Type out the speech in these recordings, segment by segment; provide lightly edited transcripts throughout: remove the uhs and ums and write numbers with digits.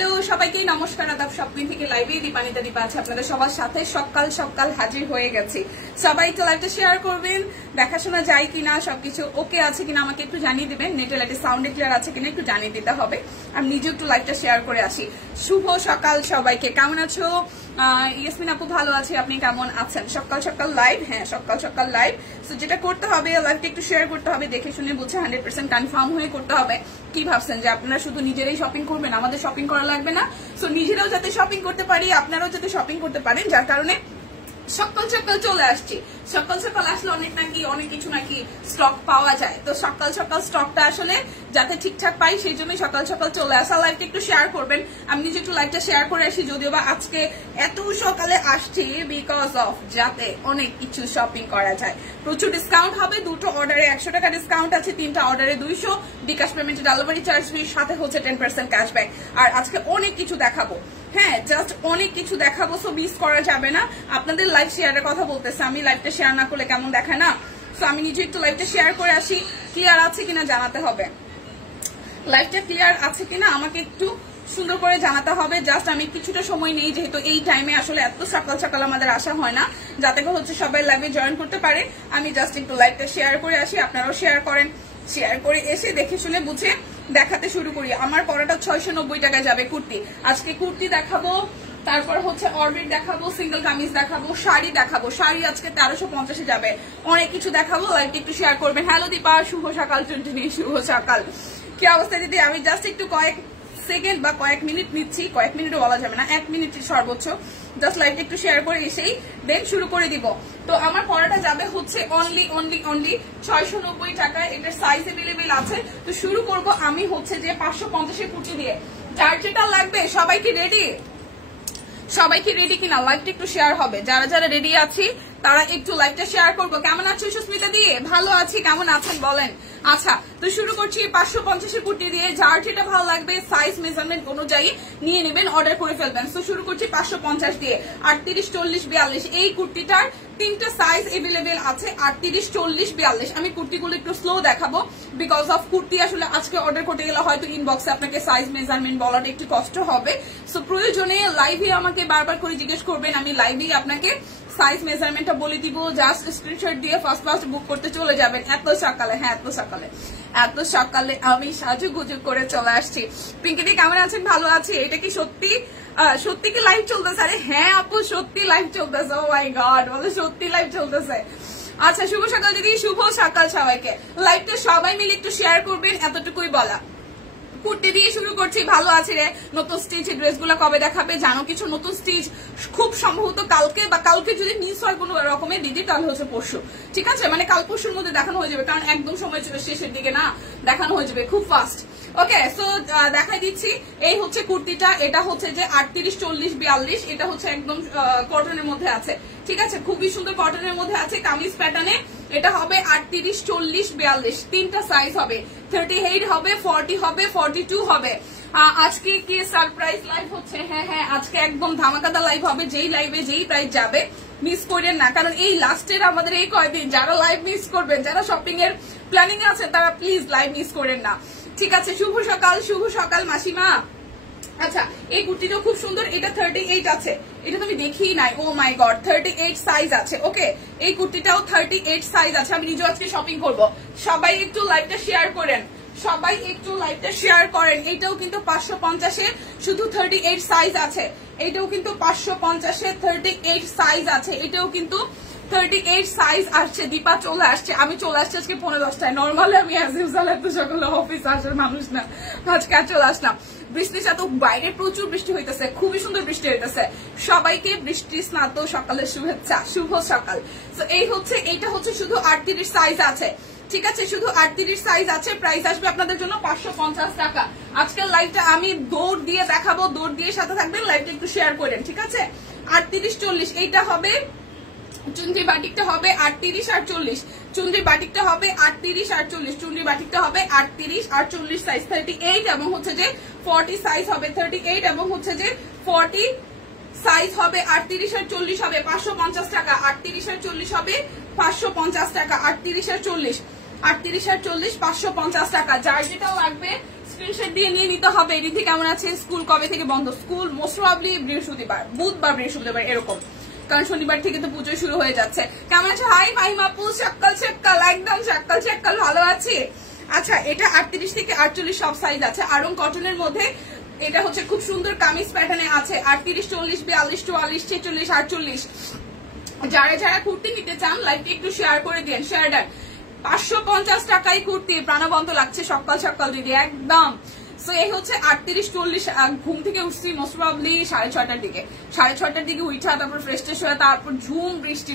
Hello সবাইকে নমস্কার আদাব শপিং থেকে লাইভে দীপানিতা দীপা আছে আপনাদের সবার সাথে সকাল সকাল হাজির হয়ে গেছি। সবাই তো লাইভটা শেয়ার করবেন, দেখাশোনা যায় কিনা, সবকিছু ওকে আছে কিনা আমাকে একটু জানিয়ে দিবেন, নেটে লাইটে সাউন্ড ক্লিয়ার আছে কিনা একটু জানিয়ে দিতে হবে। আমি নিজে একটু লাইভটা শেয়ার করে আসি। শুভ সকাল সবাইকে, কেমন আছো? ইয়াসমিন আপু ভালো আছে, আপনি কেমন আছেন? সকাল সকাল লাইভ, হ্যাঁ সকাল সকাল লাইভ। সো যেটা করতে হবে লাইভটা একটু শেয়ার করতে হবে, দেখে শুনে বুঝে 100% কনফার্ম হয়ে করতে হবে। কি ভাবছেন যে আপনারা শুধু নিজেরাই শপিং করবেন, আমাদের শপিং করা লাগবে না? সো নিজেরাও যাতে শপিং করতে পারি, আপনারাও যাতে শপিং করতে পারেন, যার কারণে সকাল সকাল চলে আসছি। সকাল সকাল আসলে অনেক কিছু নাকি স্টক পাওয়া যায়, তো সকাল সকাল স্টকটা আসলে যাতে ঠিকঠাক পাই সেই জন্যই সকাল সকাল চলে আসা। লাইভটা একটু শেয়ার করবেন, আমি নিজে একটু লাইভটা শেয়ার করে আসি, যদিও বা আজকে এত সকালে আসছি বিকজ অফ যাতে অনেক কিছু শপিং করা যায়। প্রচুর ডিসকাউন্ট হবে, দুটো অর্ডারে 100 টাকা ডিসকাউন্ট আছে, 3টা অর্ডারে 200, বিকাশ পেমেন্টে ডেলিভারি চার্জ ফ্রি, সাথে হচ্ছে 10% ক্যাশব্যাক। আর আজকে অনেক কিছু দেখাবো, হ্যাঁ জাস্ট অনেক কিছু দেখাবো, সো মিস করা যাবে না। আপনাদের লাইভ শেয়ারের কথা বলতেছে, আমি লাইভটা শেয়ার না করলে কেমন দেখায় না? সো আমি নিজে একটু লাইভটা শেয়ার করে আসি। ক্লিয়ার আছে কিনা জানাতে হবে, লাইভটা ক্লিয়ার আছে কিনা আমাকে একটু সুন্দর করে জানাতে হবে। জাস্ট আমি কিছুটা সময় নেই, যেহেতু এই টাইমে আসলে এত সকাল সকাল আমাদের আসা হয় না, যাতে হচ্ছে সবাই লাইভে জয়েন করতে পারে। আমি জাস্ট একটু লাইভটা শেয়ার করে আসি, আপনারাও শেয়ার করেন। শেয়ার করে এসে দেখে শুনে বুঝে দেখাতে শুরু করি। আমার পরাটা 690 টাকায় যাবে কুর্তি। আজকে কুর্তি দেখাবো, তারপর হচ্ছে অরবিট দেখাবো, সিঙ্গেল কামিজ দেখাবো, শাড়ি দেখাবো। শাড়ি আজকে 1350-এ যাবে। অনেক কিছু দেখাবো, লাইভটা একটু শেয়ার করবেন। হ্যালো দীপা, শুভ সকাল। টুনটুনি শুভ সকাল। কি অবস্থা দিদি? আমি জাস্ট একটু কয়েক সেকেন্ড বা কয়েক মিনিট নিচ্ছি, কয়েক মিনিটও বলা যাবে না, 1 মিনিট সর্বোচ্চ। জাস্ট লাইভটা একটু শেয়ার করে এসেই দেন শুরু করে দিব। তো আমার পরাটা যাবে হচ্ছে অনলি 690 টাকায়। এটার সাইজ अवेलेबल আছে। তো শুরু করব আমি হচ্ছে যে 550-এর কুর্তি দিয়ে। যার যেটা লাগবে সবাই কি রেডি? সবাই কি রেডি কিনা? লাইভটা একটু শেয়ার হবে। যারা যারা রেডি আছি তারা একটু লাইভটা শেয়ার করবো। কেমন আছো সুস্মিতা দিয়ে? ভালো আছি, কেমন আছেন বলেন? আচ্ছা, তো শুরু করছি 550-এর কুর্তি দিয়ে। যার যেটা ভালো লাগবে সাইজ মেজারমেন্ট অনুযায়ী নিয়ে নেবেন, অর্ডার করে ফেলবেন। তো শুরু করছি 550 দিয়ে। 38, 40, 42 এই কুর্তিটার 3টা সাইজ अवेलेबल আছে, 38, 40, 42। আমি কুর্তিগুলো একটু স্লো দেখাবো বিকজ অফ কুর্তি আসলে আজকে অর্ডার করতে গেলে হয়তো ইনবক্সে আপনাকে সাইজ মেজারমেন্ট বলাটা একটু কষ্ট হবে। সো প্রয়োজনে লাইভে আমাকে বারবার করে জিজ্ঞেস করবেন, আমি লাইভেই আপনাকে সাইজ মেজারমেন্টটা বলে দিব। জাস্ট স্ক্রিনশট দিয়ে ফার্স্ট বুক করতে চলে যাবেন। এত সকালে, হ্যাঁ এত সকালে আমি সাজুগুজু করে চলে আসছি। পিঙ্কিদি কেমন আছেন? ভালো আছি। এটা কি সত্যি কি লাইভ চলতেছে? আরে হ্যাঁ আপু, সত্যি লাইভ চলতেছে। ও মাই গড, বলে সত্যি লাইভ চলতেছে। আচ্ছা, শুভ সকাল দিদি, শুভ সকাল সবাইকে। লাইভটা সবাই মিলে একটু শেয়ার করবেন, এতটুকুই বলা। কুর্তি দিয়ে শুরু করছি। ভালো আছে রে। নতুন স্টিচ ড্রেসগুলো কবে দেখাবে জানো কিছু? নতুন স্টিচ খুব সম্ভবত কালকে, বা কালকে যদি মিস হয় কোনো রকমের দিদি তাহলে হচ্ছে পরশু, ঠিক আছে? মানে কাল পরশুর মধ্যে দেখানো হয়ে যাবে, কারণ একদম সময় ছিল শেষের দিকে না, দেখানো হয়ে যাবে খুব ফাস্ট। ওকে, সো দেখাই দিচ্ছি। এই হচ্ছে কুর্তিটা, এটা হচ্ছে যে 38, 40, 42। এটা হচ্ছে একদম কটনের মধ্যে আছে, ঠিক আছে? খুবই সুন্দর কটনের মধ্যে আছে, কামিজ প্যাটার্নে। এটা হবে 38, 40, 42। 3টা সাইজ হবে, 38 হবে, 40 হবে, 42 হবে। আজকে কি সারপ্রাইজ লাইভ হচ্ছে? হ্যাঁ আজকে একদম ধামাকাদা লাইভ হবে। যেই লাইভে যেই প্রাইস যাবে মিস করেন না, কারণ এই লাস্টের আমাদের এই কয়দিন যারা লাইভ মিস করবেন, যারা শপিং এর প্ল্যানিং আছে তারা প্লিজ লাইভ মিস করেন না, ঠিক আছে? শুভ সকাল মাসিমা। আচ্ছা, এই কুর্তিটাও খুব সুন্দর। এটা 38 আছে, এটা তো আমি দেখি নাই। ও মাই গড, 38 সাইজ আছে। ওকে, এই কুর্তিটাও 38 সাইজ আছে। আমি নিজে আজকে শপিং করব। সবাই একটু লাইভটা শেয়ার করেন, সবাই একটু লাইভটা শেয়ার করেন। এইটাও কিন্তু 550-এ শুধু 38 সাইজ আছে। এইটাও কিন্তু 550-এ 38 সাইজ আছে। এটাও কিন্তু 38 সাইজ আসছে। দীপা চলে আসছে, আমি চলে আসছি আজকে 9:10টায়। নর্মালি আমি অ্যাজ ইউজুয়াল এত সকালে অফিস আসার মানুষ না, আজকে চলে আসলাম। বৃষ্টির সাথে বাইরে প্রচুর বৃষ্টি হইতেছে, খুবই সুন্দর বৃষ্টি হইতেছে। সবাইকে বৃষ্টি স্নাত সকালের শুভেচ্ছা, শুভ সকাল। তো এইটা হচ্ছে শুধু 38 সাইজ আছে, ঠিক আছে? শুধু 38 সাইজ আছে। প্রাইস আসবে আপনাদের জন্য 550 টাকা। আজকের লাইভটা আমি দৌড় দিয়ে দেখাবো, দৌড় দিয়ে সাথে থাকবেন, লাইভটা একটু শেয়ার করেন, ঠিক আছে? 38, 40 এইটা হবে। চুনরি বাটিকটা হবে 38 আর 40। চুনরি বাটিকটা হবে 38 আর 40। চুনরি বাটিকটা হবে 38 আর 40 সাইজ। 38 এবং হচ্ছে যে 40 সাইজ হবে। 38 এবং হচ্ছে যে 40 সাইজ হবে। 38 আর 40 হবে 550 টাকা। 38 আর 40 হবে 550 টাকা। 38 আর 40 550 টাকা। যার যেটা লাগবে স্ক্রিনশট দিয়ে নিয়ে নিতে হবে। রিধি কেমন আছে? স্কুল কবে থেকে বন্ধ? স্কুল মোস্ট প্রবাবলি বৃহস্পতিবার, বুধবার বৃহস্পতিবার এরকম, কারণ শনিবার থেকে তো পুজো শুরু হয়ে যাচ্ছে। কেমন আছে? হাই ফাহিম আপু, সকাল সকাল একদম সকাল সকাল ভালো আছি। আচ্ছা, এটা 38 থেকে 48 সব সাইজ আছে। আরং কটনের মধ্যে এটা হচ্ছে খুব সুন্দর কামিজ প্যাটার্নে আছে। 38, 40, 42, 44, 46, 48। যারা যারা কুর্তি নিতে চান লাইভটি একটু শেয়ার করে দিন, শেয়ার দেন। 550 টাকায় কুর্তি, প্রাণবন্ত লাগছে সকাল সকাল দিদি একদম। সো এই হচ্ছে 38, 40। ঘুম থেকে উঠছি মোস্ট প্রবাবলি 6:30টার দিকে, 6:30টার দিকে উঠা, তারপর ফ্রেশ ট্রেশ হয়ে তারপর ঝুম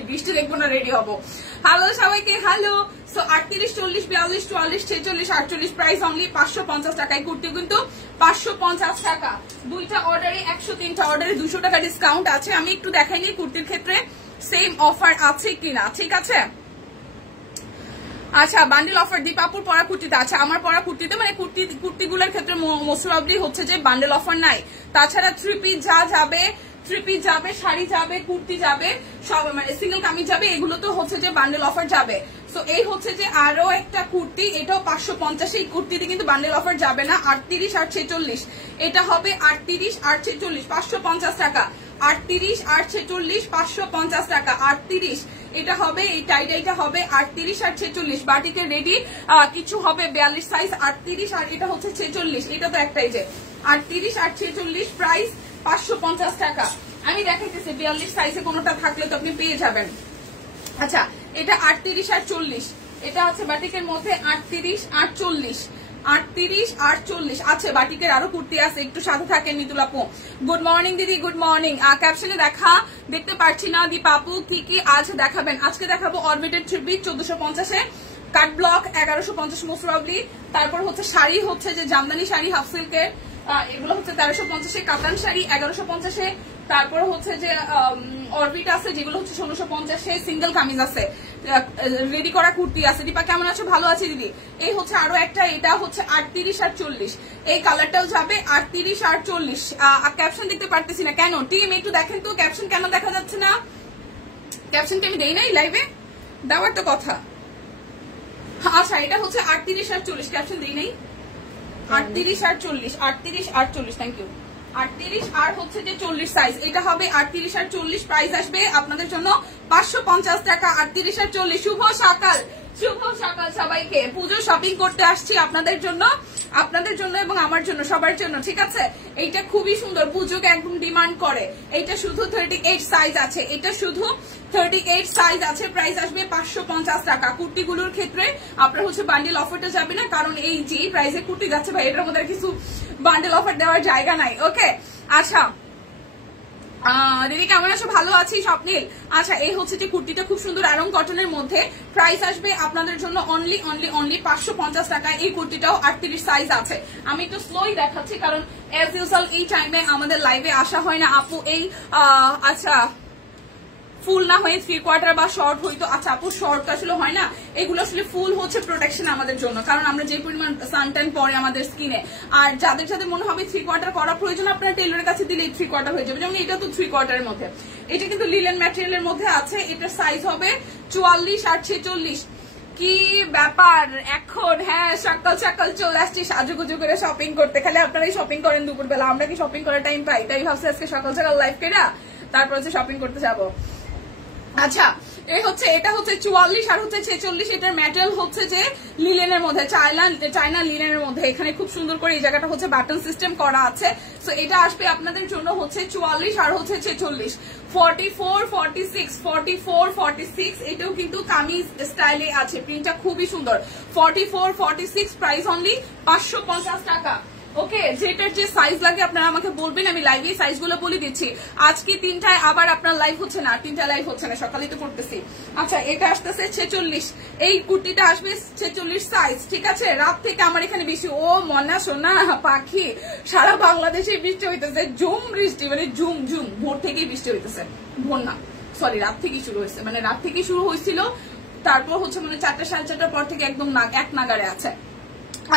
বৃষ্টি দেখবো না, রেডি হবো। হ্যালো সবাইকে, হ্যালো। সো 38, 40, 42, 44, 46, 48 প্রাইস অনলি 550 টাকায় কুর্তি, কিন্তু 550 টাকা। দুইটা অর্ডারে 103টা অর্ডারে 200 টাকা ডিসকাউন্ট আছে। আমি একটু দেখাই নি কুর্তির ক্ষেত্রে সেম অফার আছে কিনা, ঠিক আছে? আচ্ছা, বান্ডেল অফার দীপাপুর পরা কুর্তিতে আছে, আমার পরা কুর্তিতে মানে কুর্তিগুলোর ক্ষেত্রে মোস্ট প্রবাবলি হচ্ছে যে বান্ডেল অফার নাই। তাছাড়া থ্রি পিস যাবে, শাড়ি যাবে, কুর্তি যাবে, সব মানে সিঙ্গেল কামিজ যাবে, এগুলো তো হচ্ছে যে বান্ডেল অফার যাবে। তো এই হচ্ছে যে আরো একটা কুর্তি, এটাও 550। এই কুর্তিতে কিন্তু বান্ডেল অফার যাবে না। 38 আর 46 এটা হবে 38 আর 46 550 টাকা। 38 আর 46 550 টাকা। 38 এটা হবে, এই টাইটা হবে 38 আর 46। বাটিকে রেডি কিছু হবে 42 সাইজ 38 আর এটা হচ্ছে 46। এটা তো একটাই যে 38 আর 46 প্রাইস 550 টাকা। আমি দেখাইতেছি 42 সাইজে কোনোটা থাকলে তো আপনি পেয়ে যাবেন। আচ্ছা, এটা 38 আর 40, এটা আছে বাটিকের মধ্যে 38 আর 40, 38 আর 40 আছে। বাটিকের আরো কুর্তি আছে, একটু সাথে থাকেন। নিতুল আপু গুড মর্নিং দিদি, গুড মর্নিং। ক্যাপশনে দেখতে পারছি না দীপাপু, কি কি আজ দেখাবেন? আজকে দেখাবো অরবিটেড থ্রি পিস 1450-এ, কাট ব্লক 1150 মোস্ট প্রবাবলি। তারপর হচ্ছে শাড়ি হচ্ছে যে জামদানি শাড়ি হাফ সিল্কের, এগুলো হচ্ছে 1350-এ, কাতান শাড়ি 1150-এ। তারপর হচ্ছে যে অরবিট আছে যেগুলো হচ্ছে 1650-এ, সিঙ্গেল কামিজ আছে, রেডি করা কুর্তি আছে। দীপা কেমন আছো? ভালো আছি দিদি। এই হচ্ছে আরো একটা, এটা হচ্ছে 38 আর 40, এই কালারটাও যাবে 38 আর 40। ক্যাপশন দেখতে পারতেছি না কেন? টিম একটু দেখেন তো ক্যাপশন কেন দেখা যাচ্ছে না? ক্যাপশনটা আমি দেই নাই লাইভে, দেওয়ার তো কথা। আচ্ছা, এটা হচ্ছে 38 আর 40, ক্যাপশন দেই নাই। 38 আর 40, 38 আর 40, থ্যাংক ইউ। 38 আর হচ্ছে যে 40 সাইজ, এটা হবে 38 আর 40 প্রাইস আসবে আপনাদের জন্য 550 টাকা। 38 আর 40। শুভ সকাল সবাইকে। পুজো শপিং করতে আসছি আপনাদের জন্য এবং আমার জন্য, সবার জন্য, ঠিক আছে? এইটা খুবই সুন্দর, পুজোকে একদম ডিমান্ড করে। এইটা শুধু 38 সাইজ আছে, এটা শুধু 38 সাইজ আছে, প্রাইস আসবে 550 টাকা। কুর্তিগুলোর ক্ষেত্রে আপনার হচ্ছে বান্ডেল অফারটা যাবে না, কারণ এই যে প্রাইসে কুর্তি যাচ্ছে ভাই, এটার মধ্যে কিছু বান্ডেল অফার দেওয়ার জায়গা নাই। ওকে, আচ্ছা দিদি কেমন আছো? ভালো আছি স্বপ্নিল। আচ্ছা, এই হচ্ছে যে কুর্তিটা খুব সুন্দর আরং কটনের মধ্যে, প্রাইস আসবে আপনাদের জন্য অনলি 550 টাকা। এই কুর্তিটাও 38 সাইজ আছে। আমি একটু স্লোই দেখাচ্ছি কারণ অ্যাজ ইউজুয়াল এই টাইমে আমাদের লাইভে আসা হয় না আপু। এই আচ্ছা, ফুল না হয়ে 3/4 বা শর্ট হইতো। আচ্ছা আপু, শর্ট আসলে হয় না, এগুলো আসলে ফুল হচ্ছে প্রোটেকশন আমাদের জন্য, কারণ আমরা যে পরিমাণ সানট্যান পরে আমাদের স্কিনে। আর যাদের যাদের মনে হবে 3/4 করা প্রয়োজন, আপনারা টেলরের কাছে দিলে 3/4 হয়ে যাবে। যেমন এটা তো 3/4 এর মধ্যে, এটা কিন্তু লিলেন ম্যাটেরিয়ালের মধ্যে আছে। এটার সাইজ হবে 44 আর 46। কি ব্যাপার এখন? হ্যাঁ, সকাল চলে আসছি সাজুগুজু করে শপিং করতে। খালি আপনারাই শপিং করেন দুপুরবেলা, আমরা কি শপিং করার টাইম পাই? তাই ভাবছি আজকে সকাল লাইভ কেনা, তারপর হচ্ছে শপিং করতে যাবো। আচ্ছা, এটা হচ্ছে 44 আর হচ্ছে 46। এটার ম্যাটেরিয়াল হচ্ছে যে লিলেনের মধ্যে, চায়না লিলেনের মধ্যে। এখানে খুব সুন্দর করে এই জায়গাটা হচ্ছে বাটন সিস্টেম করা আছে। সো এটা আসবে আপনাদের জন্য হচ্ছে 44 আর হচ্ছে 46, 44, 46, 44, 46। এটাও কিন্তু কামিজ স্টাইলে আছে, প্রিন্টটা খুবই সুন্দর। 44, 46 প্রাইস অনলি 550 টাকা। ওকে, যেটার যে সাইজ লাগে আপনারা আমাকে বলবেন, আমি লাইভে সাইজ গুলো বলে দিচ্ছি। আজকে 3টায় আবার আপনার লাইভ হচ্ছে না, 3টা লাইভ হচ্ছে না, সকালে তো করতেছি। আচ্ছা, এটা আসতেছে 46, এই কুর্তিটা আসবে 46 সাইজ, ঠিক আছে? রাত থেকে আমার এখানে বৃষ্টি, ও মনা সোনা পাখি, সারা বাংলাদেশে বৃষ্টি হইতেছে, ঝুম বৃষ্টি, মানে ঝুম ভোর থেকেই বৃষ্টি হইতেছে। ভোর না, সরি, রাত থেকেই শুরু হয়েছে, মানে রাত থেকেই শুরু হয়েছিল, তারপর হচ্ছে মানে 4টা 4:30টার পর থেকে একদম এক নাগারে আছে।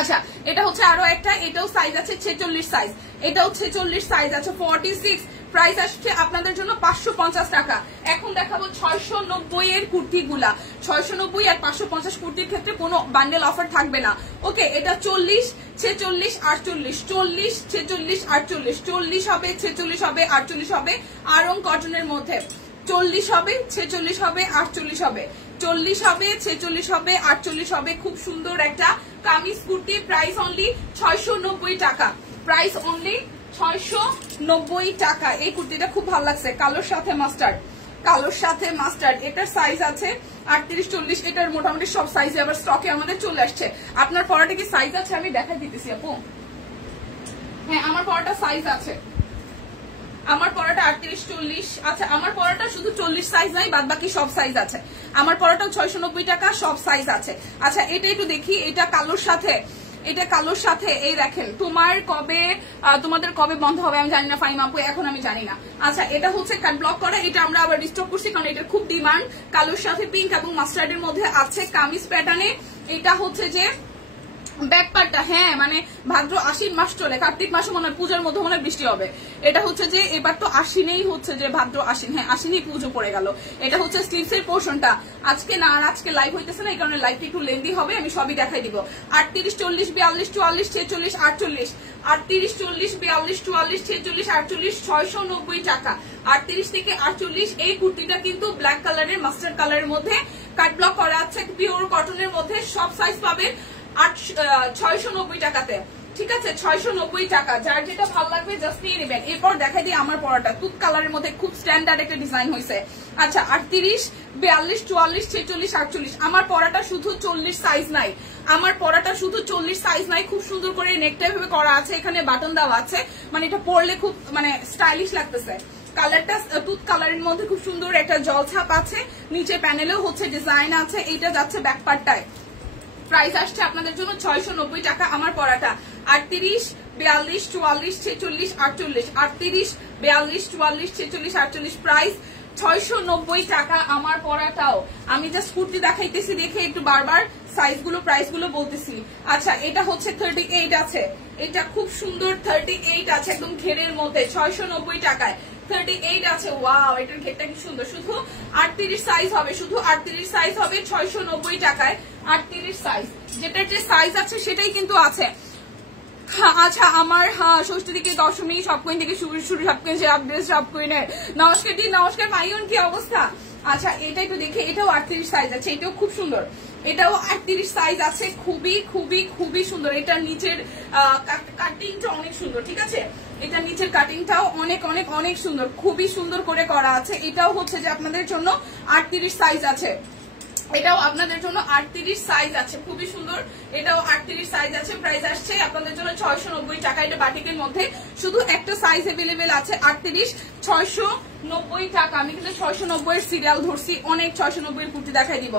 আচ্ছা এটা হচ্ছে আরো একটা, এটাও সাইজ আছে 46 সাইজ, এটাও 46 সাইজ আছে 46, প্রাইস আসছে আপনাদের জন্য 550 টাকা। এখন দেখাবো 690 এর কুর্তিগুলা, 690 আর 550 কুর্তির ক্ষেত্রে কোনো বান্ডেল অফার থাকবে না। ওকে, এটা 40, 46, 48, 40, 46, 48, 40 হবে, 46 হবে, 48 হবে, আরং কটনের মধ্যে 40 হবে, 46 হবে, 48 হবে, 40 হবে, 46 হবে, 48 হবে। খুব সুন্দর একটা কামিজ কুর্তি, প্রাইস অনলি 690 টাকা, প্রাইস অনলি 690 টাকা। এই কুর্তিটা খুব ভালো লাগছে, কালোর সাথে মাস্টার্ড, কালোর সাথে মাস্টার্ড। এটার সাইজ আছে 38, 40, এটার মোটামুটি সব সাইজে আবার স্টকে আমাদের চলে আসছে। আপনার পরাটা কি সাইজ আছে? আমি দেখাই দিতেছি আপু। হ্যাঁ আমার পরাটা সাইজ আছে, আমার পরাটা 38, 40। আচ্ছা আমার পরাটা শুধু 40 সাইজ নাই, বাদ বাকি সব সাইজ আছে। আমার পরাটাও 690 টাকা, সব সাইজ আছে। আচ্ছা এটা একটু দেখি, এটা কালোর সাথে, এটা কালোর সাথে। এই দেখেন তোমাদের কবে বন্ধ হবে আমি জানি না ফাইম আপু, এখন আমি জানি না। আচ্ছা এটা হচ্ছে কাট ব্লক করা, এটা আমরা আবার রিস্টক করছি কারণ এটার খুব ডিমান্ড। কালোর সাথে পিঙ্ক এবং মাস্টার্ডের মধ্যে আছে কামিজ প্যাটার্নে। এটা হচ্ছে যে ব্যাকপার্টটা, হ্যাঁ মানে ভাদ্র আশ্বিন মাস চলে, কার্তিক মাসে মনে হয় পূজার মধ্যে মনে হয় বৃষ্টি হবে। এটা হচ্ছে যে এবার তো আশ্বিনেই হচ্ছে যে ভাদ্র আশ্বিন, হ্যাঁ আশ্বিনেই পুজো পড়ে গেল। এটা হচ্ছে স্লিভস এর পোর্শনটা। আজকে না আর আজকে লাইভ হইতেছে না, এই কারণে লাইভটা একটু লেন্দি হবে, আমি সবই দেখাই দিব। 38, 40, 42, 44, 46, 48, 38, 40, 42, 44, 46, 48, 690 টাকা। 38 থেকে 48। এই কুর্তিটা কিন্তু ব্ল্যাক কালারের মাস্টার্ড কালারের মধ্যে কাট ব্লক করা আছে, পিওর কটনের মধ্যে, সব সাইজ পাবেন 690 টাকাতে। ঠিক আছে 690 টাকা, যার যেটা ভালো লাগবে জাস্ট নিয়ে নেবেন। এরপর দেখাই দিই আমার পরাটা, তুত কালারের মধ্যে খুব স্ট্যান্ডার্ড একটা ডিজাইন হয়েছে। আচ্ছা 38, 42, 44, 46, 48। আমার পরাটা শুধু 40 সাইজ নাই, আমার পরাটা শুধু 40 সাইজ নাই, খুব সুন্দর করে নেকটাই ভাবে করা আছে, এখানে বাটন দেওয়া আছে, মানে এটা পরলে খুব মানে স্টাইলিশ লাগতেছে। কালারটা তুত কালারের মধ্যে খুব সুন্দর একটা জলছাপ আছে, নিচে প্যানেলেও হচ্ছে ডিজাইন আছে। এইটা যাচ্ছে ব্যাক পার্টটায়, প্রাইস আসছে আপনাদের জন্য 690 টাকা। আমার পরাটা 38, 42, 44, 46, 48, 38, 42, 44, 46, 48, প্রাইস 690 টাকা। আমার পরাটাও আমি জাস্ট কুর্তি দেখাইতেছি দেখে একটু বারবার সাইজগুলো প্রাইসগুলো বলতেছি। আচ্ছা এটা হচ্ছে 38 আছে, এটা খুব সুন্দর 38 আছে, একদম ঘেরের মধ্যে 690 টাকায় 38 আছে। ওয়াও এটার ঘেরটা কি সুন্দর, শুধু 38 সাইজ হবে, শুধু 38 সাইজ হবে 690 টাকায়। 38 সাইজ, যেটার যে সাইজ আছে সেটাই কিন্তু আছে। আচ্ছা আমার ষষ্ঠী থেকে দশমী সব কুইন থেকে শুরু সব কুইন আপডেট সব কুইনের নমস্কার দি, নমস্কার মাইয়ন, কি অবস্থা? আচ্ছা এটা একটু দেখে, এটাও 38 সাইজ আছে, এটাও খুব সুন্দর, এটাও 38 সাইজ আছে, খুবই খুবই খুবই সুন্দর। এটার নিচের কাটিংটা অনেক সুন্দর, ঠিক আছে এটা নিচের কাটিংটাও অনেক অনেক অনেক সুন্দর, খুবই সুন্দর করে করা আছে। এটাও হচ্ছে যে আপনাদের জন্য 38 সাইজ আছে, এটাও আপনাদের জন্য 38 সাইজ আছে, খুবই সুন্দর, এটাও 38 সাইজ আছে। প্রাইস আসছে আপনাদের জন্য 690 টাকা। এটা বাটিকের মধ্যে শুধু একটা সাইজ अवेलेबल আছে 38, 690 টাকা। আমি কিন্তু 690 এর সিরিয়াল ধরছি, অনেক 690 এর কুর্তি দেখাই দিব।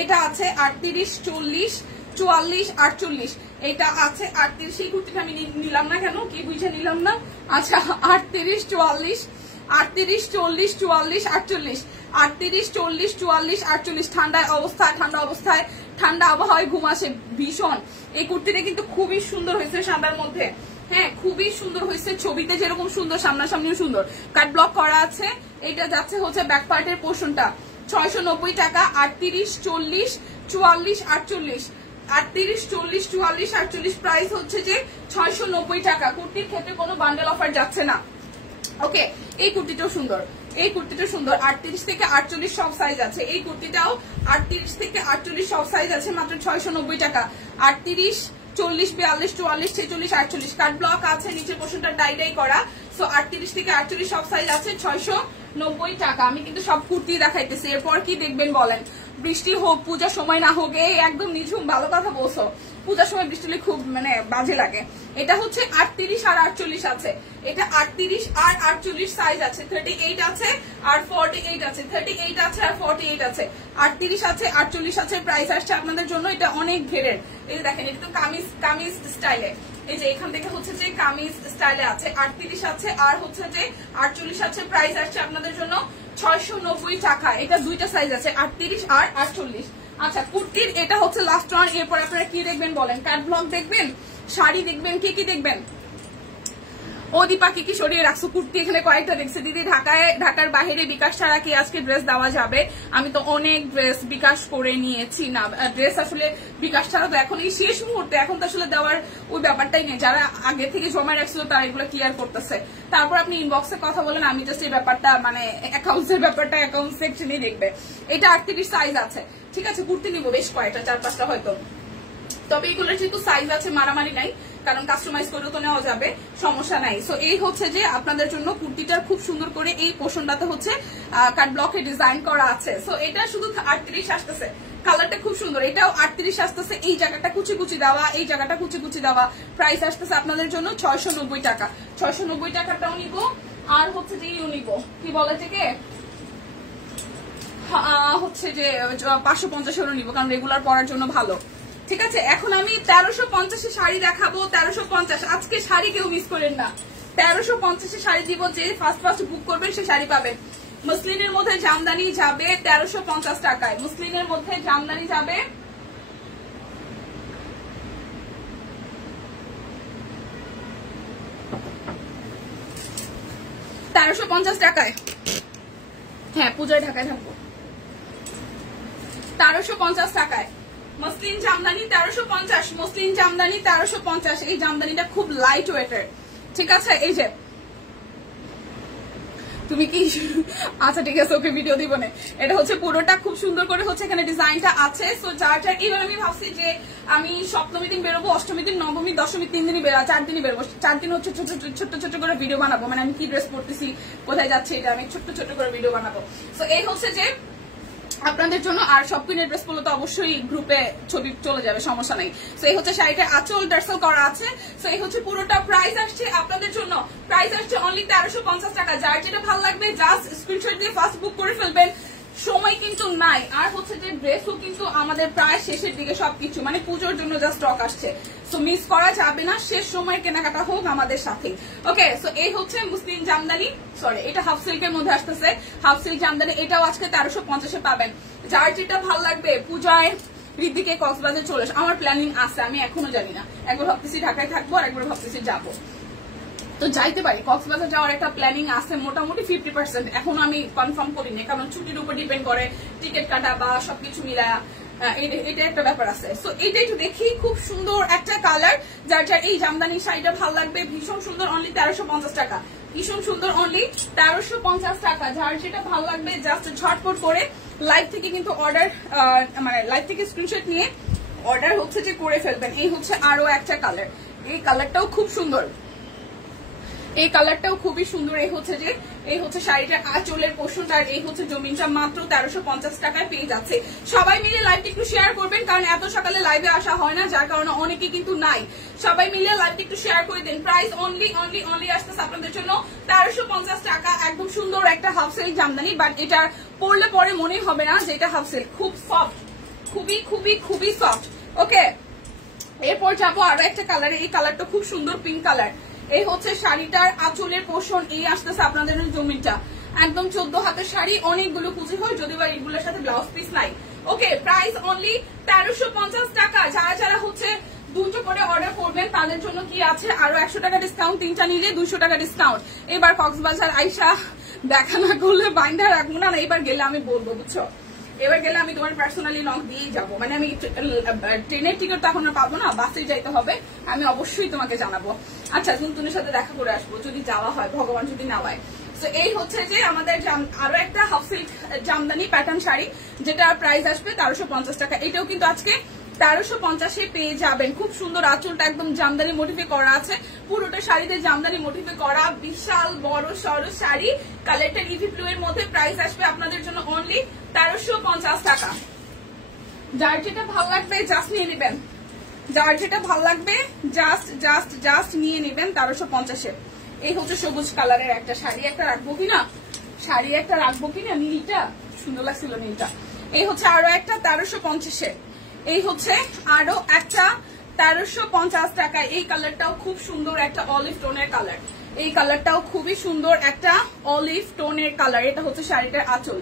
এটা আছে 38, 40, 44, 48, এটা আছে 38। এই কুর্তিটা আমি নিলাম না কেন, কি বুঝে নিলাম না। আচ্ছা 38, 40, 38, 40, 44, 48, 38, 40, 44, 48। ঠান্ডা অবস্থায় ঠান্ডা আবহাওয়ায় ঘুম আসে ভীষণ। এই কুর্তিটা কিন্তু খুবই সুন্দর হয়েছে সাদার মধ্যে, হ্যাঁ খুবই সুন্দর হয়েছে, ছবিতে যেরকম সুন্দর সামনাসামনিও সুন্দর, কাট ব্লক করা আছে। এটা যাচ্ছে হচ্ছে ব্যাক পার্টের পোর্শনটা 690 টাকা। 38, 40, 44, 48, 38, 40, 44, 48, প্রাইস হচ্ছে যে 690 টাকা। কুর্তির ক্ষেত্রে কোনো বান্ডেল অফার যাচ্ছে না। ওকে এই কুর্তিটাও সুন্দর, এই কুর্তিটা সুন্দর, 38 থেকে 48 সব সাইজ আছে। এই কুর্তিটাও 38 থেকে 48 সব সাইজ আছে, মাত্র 690 টাকা। 38, 40, 42, 44, 46, 48 কাট ব্লক আছে, নিচের পোর্শনটা ডাই করা। সো 38 থেকে 48 সব সাইজ আছে, 690 টাকা। আমি কিন্তু সব কুর্তি দেখাইতেছি, এরপর কি দেখবেন বলেন? বৃষ্টি হোক, পূজার সময় না হোক, এই একদম নিঝুম ভালো কথা বলছো, পূজার সময় বৃষ্টি হলে খুব মানে বাজে লাগে। এটা হচ্ছে 38 আর 48 আছে, এটা 38 আর 48 সাইজ আছে, 38 আছে আর 48 আছে, 38 আছে আর 48 আছে, 38 আছে 48 আছে। প্রাইস আসছে আপনাদের জন্য, এটা অনেক ঘেরের। এই দেখেন এটা তো কামিজ স্টাইলে, এই যে এখান থেকে হচ্ছে যে কামিজ স্টাইলে আছে, 38 আছে আর হচ্ছে যে 48 আছে। প্রাইস আসছে আপনাদের জন্য 690 টাকা। এটা দুইটা সাইজ আছে, 38 আর 48। আচ্ছা কুর্তির এটা হচ্ছে লাস্ট ওয়ান। এরপর আপনারা কি দেখবেন বলেন? কাট ব্লক দেখবেন, শাড়ি দেখবেন, কি দেখবেন? ও দীপা কি সরিয়ে রাখছো? কুর্তি এখানে কয়েকটা দেখছে দিদি। ঢাকার বাইরে বিকাশ ছাড়া কি আজকে ড্রেস দেওয়া যাবে? আমি তো অনেক ড্রেস বিকাশ করে নিয়েছি। না ড্রেস আসলে বিকাশ ছাড়া তো এখন এই শেষ মুহূর্তে, এখন তো আসলে দেওয়ার ওই ব্যাপারটাই নেই। যারা আগে থেকে জমা রাখছিল তারা এগুলো ক্লিয়ার করতেছে। তারপর আপনি ইনবক্সে কথা বলেন, আমি জাস্ট এই ব্যাপারটা মানে অ্যাকাউন্টসের ব্যাপারটা অ্যাকাউন্ট সেকশনে দেখবে। এটা 38 সাইজ আছে, ঠিক আছে? কুর্তি নিবো বেশ কয়েকটা, 4-5টা হয়তো। তবে এগুলোর যেহেতু সাইজ আছে মারামারি নাই, কারণ কাস্টমাইজ করেও তো নেওয়া যাবে, সমস্যা নাই। সো এই হচ্ছে যে আপনাদের জন্য কুর্তিটার খুব সুন্দর করে এই পোর্শনটাতে হচ্ছে কাট ব্লকে ডিজাইন করা আছে। সো এটা শুধু 38 আসতেছে, কালারটা খুব সুন্দর। এটাও 38 আসতেছে, এই জায়গাটা কুচি দেওয়া, এই জায়গাটা কুচি দেওয়া। প্রাইস আসতেছে আপনাদের জন্য 690 টাকা। 690 টাকাটাও নিব। আর হচ্ছে যে ইউ নিব, কি বলে থেকে হচ্ছে যে 550 নিব, কারণ রেগুলার পরার জন্য ভালো, ঠিক আছে? এখন আমি 1350 শাড়ি দেখাবো। 1350 আজকে শাড়ি কেউ মিস করেন না। 1350 শাড়ি দিব, যে ফার্স্ট বুক করবেন সে শাড়ি পাবেন। মুসলিনের মধ্যে জামদানি যাবে 1350 টাকায়। মুসলিনের মধ্যে জামদানি যাবে 1350 টাকায়। হ্যাঁ পূজায় ঢাকায় থাকবো। 1350 টাকায় মসলিন জামদানি 1350। মসলিন জামদানি 1350। এই জামদানিটা খুব লাইট ওয়েটের, ঠিক আছে? এই যে তুমি কি আচ্ছা ঠিক আছে, ওকে ভিডিও দিব না। এটা হচ্ছে পুরোটা খুব সুন্দর করে হচ্ছে এখানে ডিজাইনটা আছে। সো যার এবার আমি ভাবছি যে আমি সপ্তমী দিন বেরোবো, অষ্টমী দিন, নবমী, দশমী 3 দিনই বেরো, 4 দিনই বেরোবো। 4 দিন হচ্ছে ছোট করে ভিডিও বানাবো, মানে আমি কি ড্রেস পরতেছি, কোথায় যাচ্ছে, এটা আমি ছোট করে ভিডিও বানাবো। সো এই হচ্ছে যে আপনাদের জন্য। আর সব কিনে ড্রেস পরলে তো অবশ্যই গ্রুপে ছবি চলে যাবে, সমস্যা নাই। সো এই হচ্ছে শাড়িটা আঁচল টার্সেল করা আছে। সো এই হচ্ছে পুরোটা। প্রাইস আসছে আপনাদের জন্য, প্রাইস আসছে অনলি 1350 টাকা। যার যেটা ভালো লাগবে জাস্ট স্ক্রিনশট দিয়ে ফার্স্ট বুক করে ফেলবেন, সময় কিন্তু নাই। আর হচ্ছে যে ড্রেসও কিন্তু আমাদের প্রায় শেষের দিকে, সবকিছু মানে পুজোর জন্য যা স্টক আসছে। সো মিস করা যাবে না, শেষ সময় কেনাকাটা হোক আমাদের সাথে। ওকে, সো এই হচ্ছে মুসলিম জামদানি, সরি এটা হাফ সিল্কের মধ্যে আসতেছে, হাফ সিল্ক জামদানি। এটাও আজকে 1350 পাবেন। যার যেটা ভালো লাগবে পূজায় ঋদ্ধিকে কক্সবাজার চলে আমার প্ল্যানিং আছে, আমি এখনো জানি না। একবার ভাবতেছি ঢাকায় থাকবো, আর একবার ভাবতেছি যাবো, তো যাইতে পারি। কক্সবাজার যাওয়ার একটা প্ল্যানিং আছে মোটামুটি 50%, এখনো আমি কনফার্ম করিনি, কারণ ছুটির উপর ডিপেন্ড করে টিকিট কাটা বা সবকিছু মিলায়া, এটা একটা ব্যাপার আছে। সো এইটা একটু দেখি, খুব সুন্দর একটা কালার। যার এই জামদানি শাড়িটা ভালো লাগবে, ভীষণ সুন্দর, অনলি 1350 টাকা। ভীষণ সুন্দর, অনলি 1350 টাকা। যার যেটা ভালো লাগবে জাস্ট ঝটপট করে লাইভ থেকে কিন্তু অর্ডার, মানে লাইভ থেকে স্ক্রিনশট নিয়ে অর্ডার হচ্ছে যে করে ফেলবেন। এই হচ্ছে আরো একটা কালার, এই কালারটাও খুব সুন্দর, এই কালারটাও খুবই সুন্দর। এই হচ্ছে শাড়িটার আঁচলের পোর্শনটা, আর এই হচ্ছে জমিনটা মাত্র 1350 টাকায় পেয়ে যাচ্ছে। সবাই মিলে লাইভটা একটু শেয়ার করবেন, কারণ এত সকালে লাইভে আসা হয় না, যার কারণে অনেকে কিন্তু নাই। সবাই মিলে লাইভটা একটু শেয়ার করে দেন। প্রাইস অনলি আসতেছে আপনাদের জন্য 1350 টাকা। একদম সুন্দর একটা হাফ সিল্ক জামদানি, বাট এটা পরলে পরে মনে হবে না যে এটা হাফ সিল্ক, খুব সফট, খুবই সফট। ওকে, এরপর যাবো আরো একটা কালারে। এই কালারটা খুব সুন্দর, পিঙ্ক কালার। এই হচ্ছে শাড়িটার আঁচলের পোর্শন, এই আসতেছে আপনাদের জমিটা, একদম 14 হাতের শাড়ি, অনেকগুলো কুচি হয়, যদিও বা এগুলোর সাথে ব্লাউজ পিস নাই। ওকে, প্রাইস অনলি 1350 টাকা। যারা হচ্ছে 2টো করে অর্ডার করবেন তাদের জন্য কি আছে, আরো 100 টাকা ডিসকাউন্ট, 3টা নিলে 200 টাকা ডিসকাউন্ট। এবার কক্সবাজার আইসা দেখা না করলে বাইন্দা রাখবো না, এবার গেলে আমি বলবো, বুঝছো? এবার গেলে আমি তোমার পার্সোনালি নক দিয়েই যাবো, মানে আমি ট্রেনের টিকিট তো এখন পাবো না, বাসেই যাইতে হবে, আমি অবশ্যই তোমাকে জানাবো। আচ্ছা, তুনের সাথে দেখা করে আসবো যদি যাওয়া হয়, ভগবান যদি না হয়। তো এই হচ্ছে যে আমাদের আরো একটা half silk Jamdani pattern sari, যেটা প্রাইস আসবে 1350 টাকা। এটাও কিন্তু আজকে 1350 পেয়ে যাবেন। খুব সুন্দর, আঁচলটা একদম জামদানি মোটিভে করা আছে, পুরোটা শাড়িতে জামদানি মোটিভে করা, বিশাল বড় সড়ো শাড়ি, কালারটা নেভি ব্লু এর মধ্যে। প্রাইস আসবে আপনাদের জন্য অনলি 1350 টাকা। যার যেটা ভালো লাগবে জাস্ট নিয়ে নেবেন, যার যেটা ভালো লাগবে জাস্ট নিয়ে নেবেন 1350-এ। এই হচ্ছে সবুজ কালারের একটা শাড়ি, একটা রাখবো কিনা, নীলটা সুন্দর লাগছিল, নীলটা। এই হচ্ছে আরো একটা 1350-এ। এই হচ্ছে আরো একটা 1350 টাকা। এই কালারটাও খুব সুন্দর, একটা অলিভ টোনের কালার। এই কালারটাও খুবই সুন্দর, একটা অলিভ টোনের কালার। এটা হচ্ছে শাড়িটার আঁচল,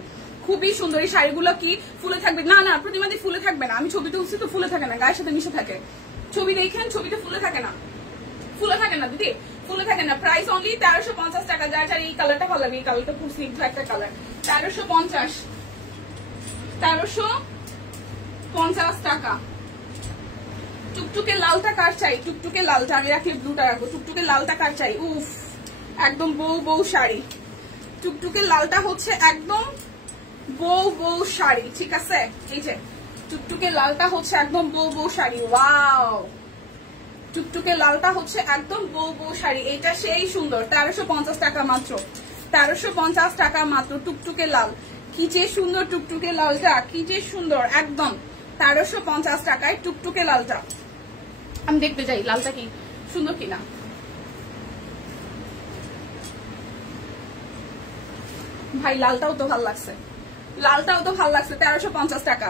খুবই সুন্দর। এই শাড়িগুলো কি ফুলে থাকবে? না না প্রতিমাদি ফুলে থাকবে না, আমি ছবি তুলছি তো ফুলে থাকে না, গায়ের সাথে মিশে থাকে। ছবি দেখেন, ছবিতে ফুলে থাকে না, ফুলে থাকে না দিদি, ফুলে থাকে না। প্রাইস অনলি 1350 টাকা। যার যার এই কালারটা ভালো লাগে, এই কালারটা খুব স্নিগ্ধ একটা কালার। 1350, 1350 টাকা। টুকটুকে লালটা কার চাই? টুকটুকে লালটা আমি রাখলে ব্লুটা রাখবো। টুকটুকে লালটা কার চাই? উফ, একদম বউ বউ শাড়ি। টুকটুকে লালটা হচ্ছে একদম বউ বউ শাড়ি, ঠিক আছে? এই যে টুকটুকে লালটা হচ্ছে একদম বউ বউ শাড়ি। ওয়াও, টুকটুকে লালটা হচ্ছে একদম বউ বউ শাড়ি। এটা সেই সুন্দর। 1350 টাকা মাত্র, 1350 টাকা মাত্র। টুকটুকে লাল, কি যে সুন্দর টুকটুকে লালটা, কি যে সুন্দর একদম। 1350 টাকায় টুকটুকে লালটা। আমি দেখতে যাই লালটা কি সুন্দর কিনা। ভাই লালটাও তো ভাল লাগছে, লালটাও তো ভাল লাগছে। 1350 টাকা,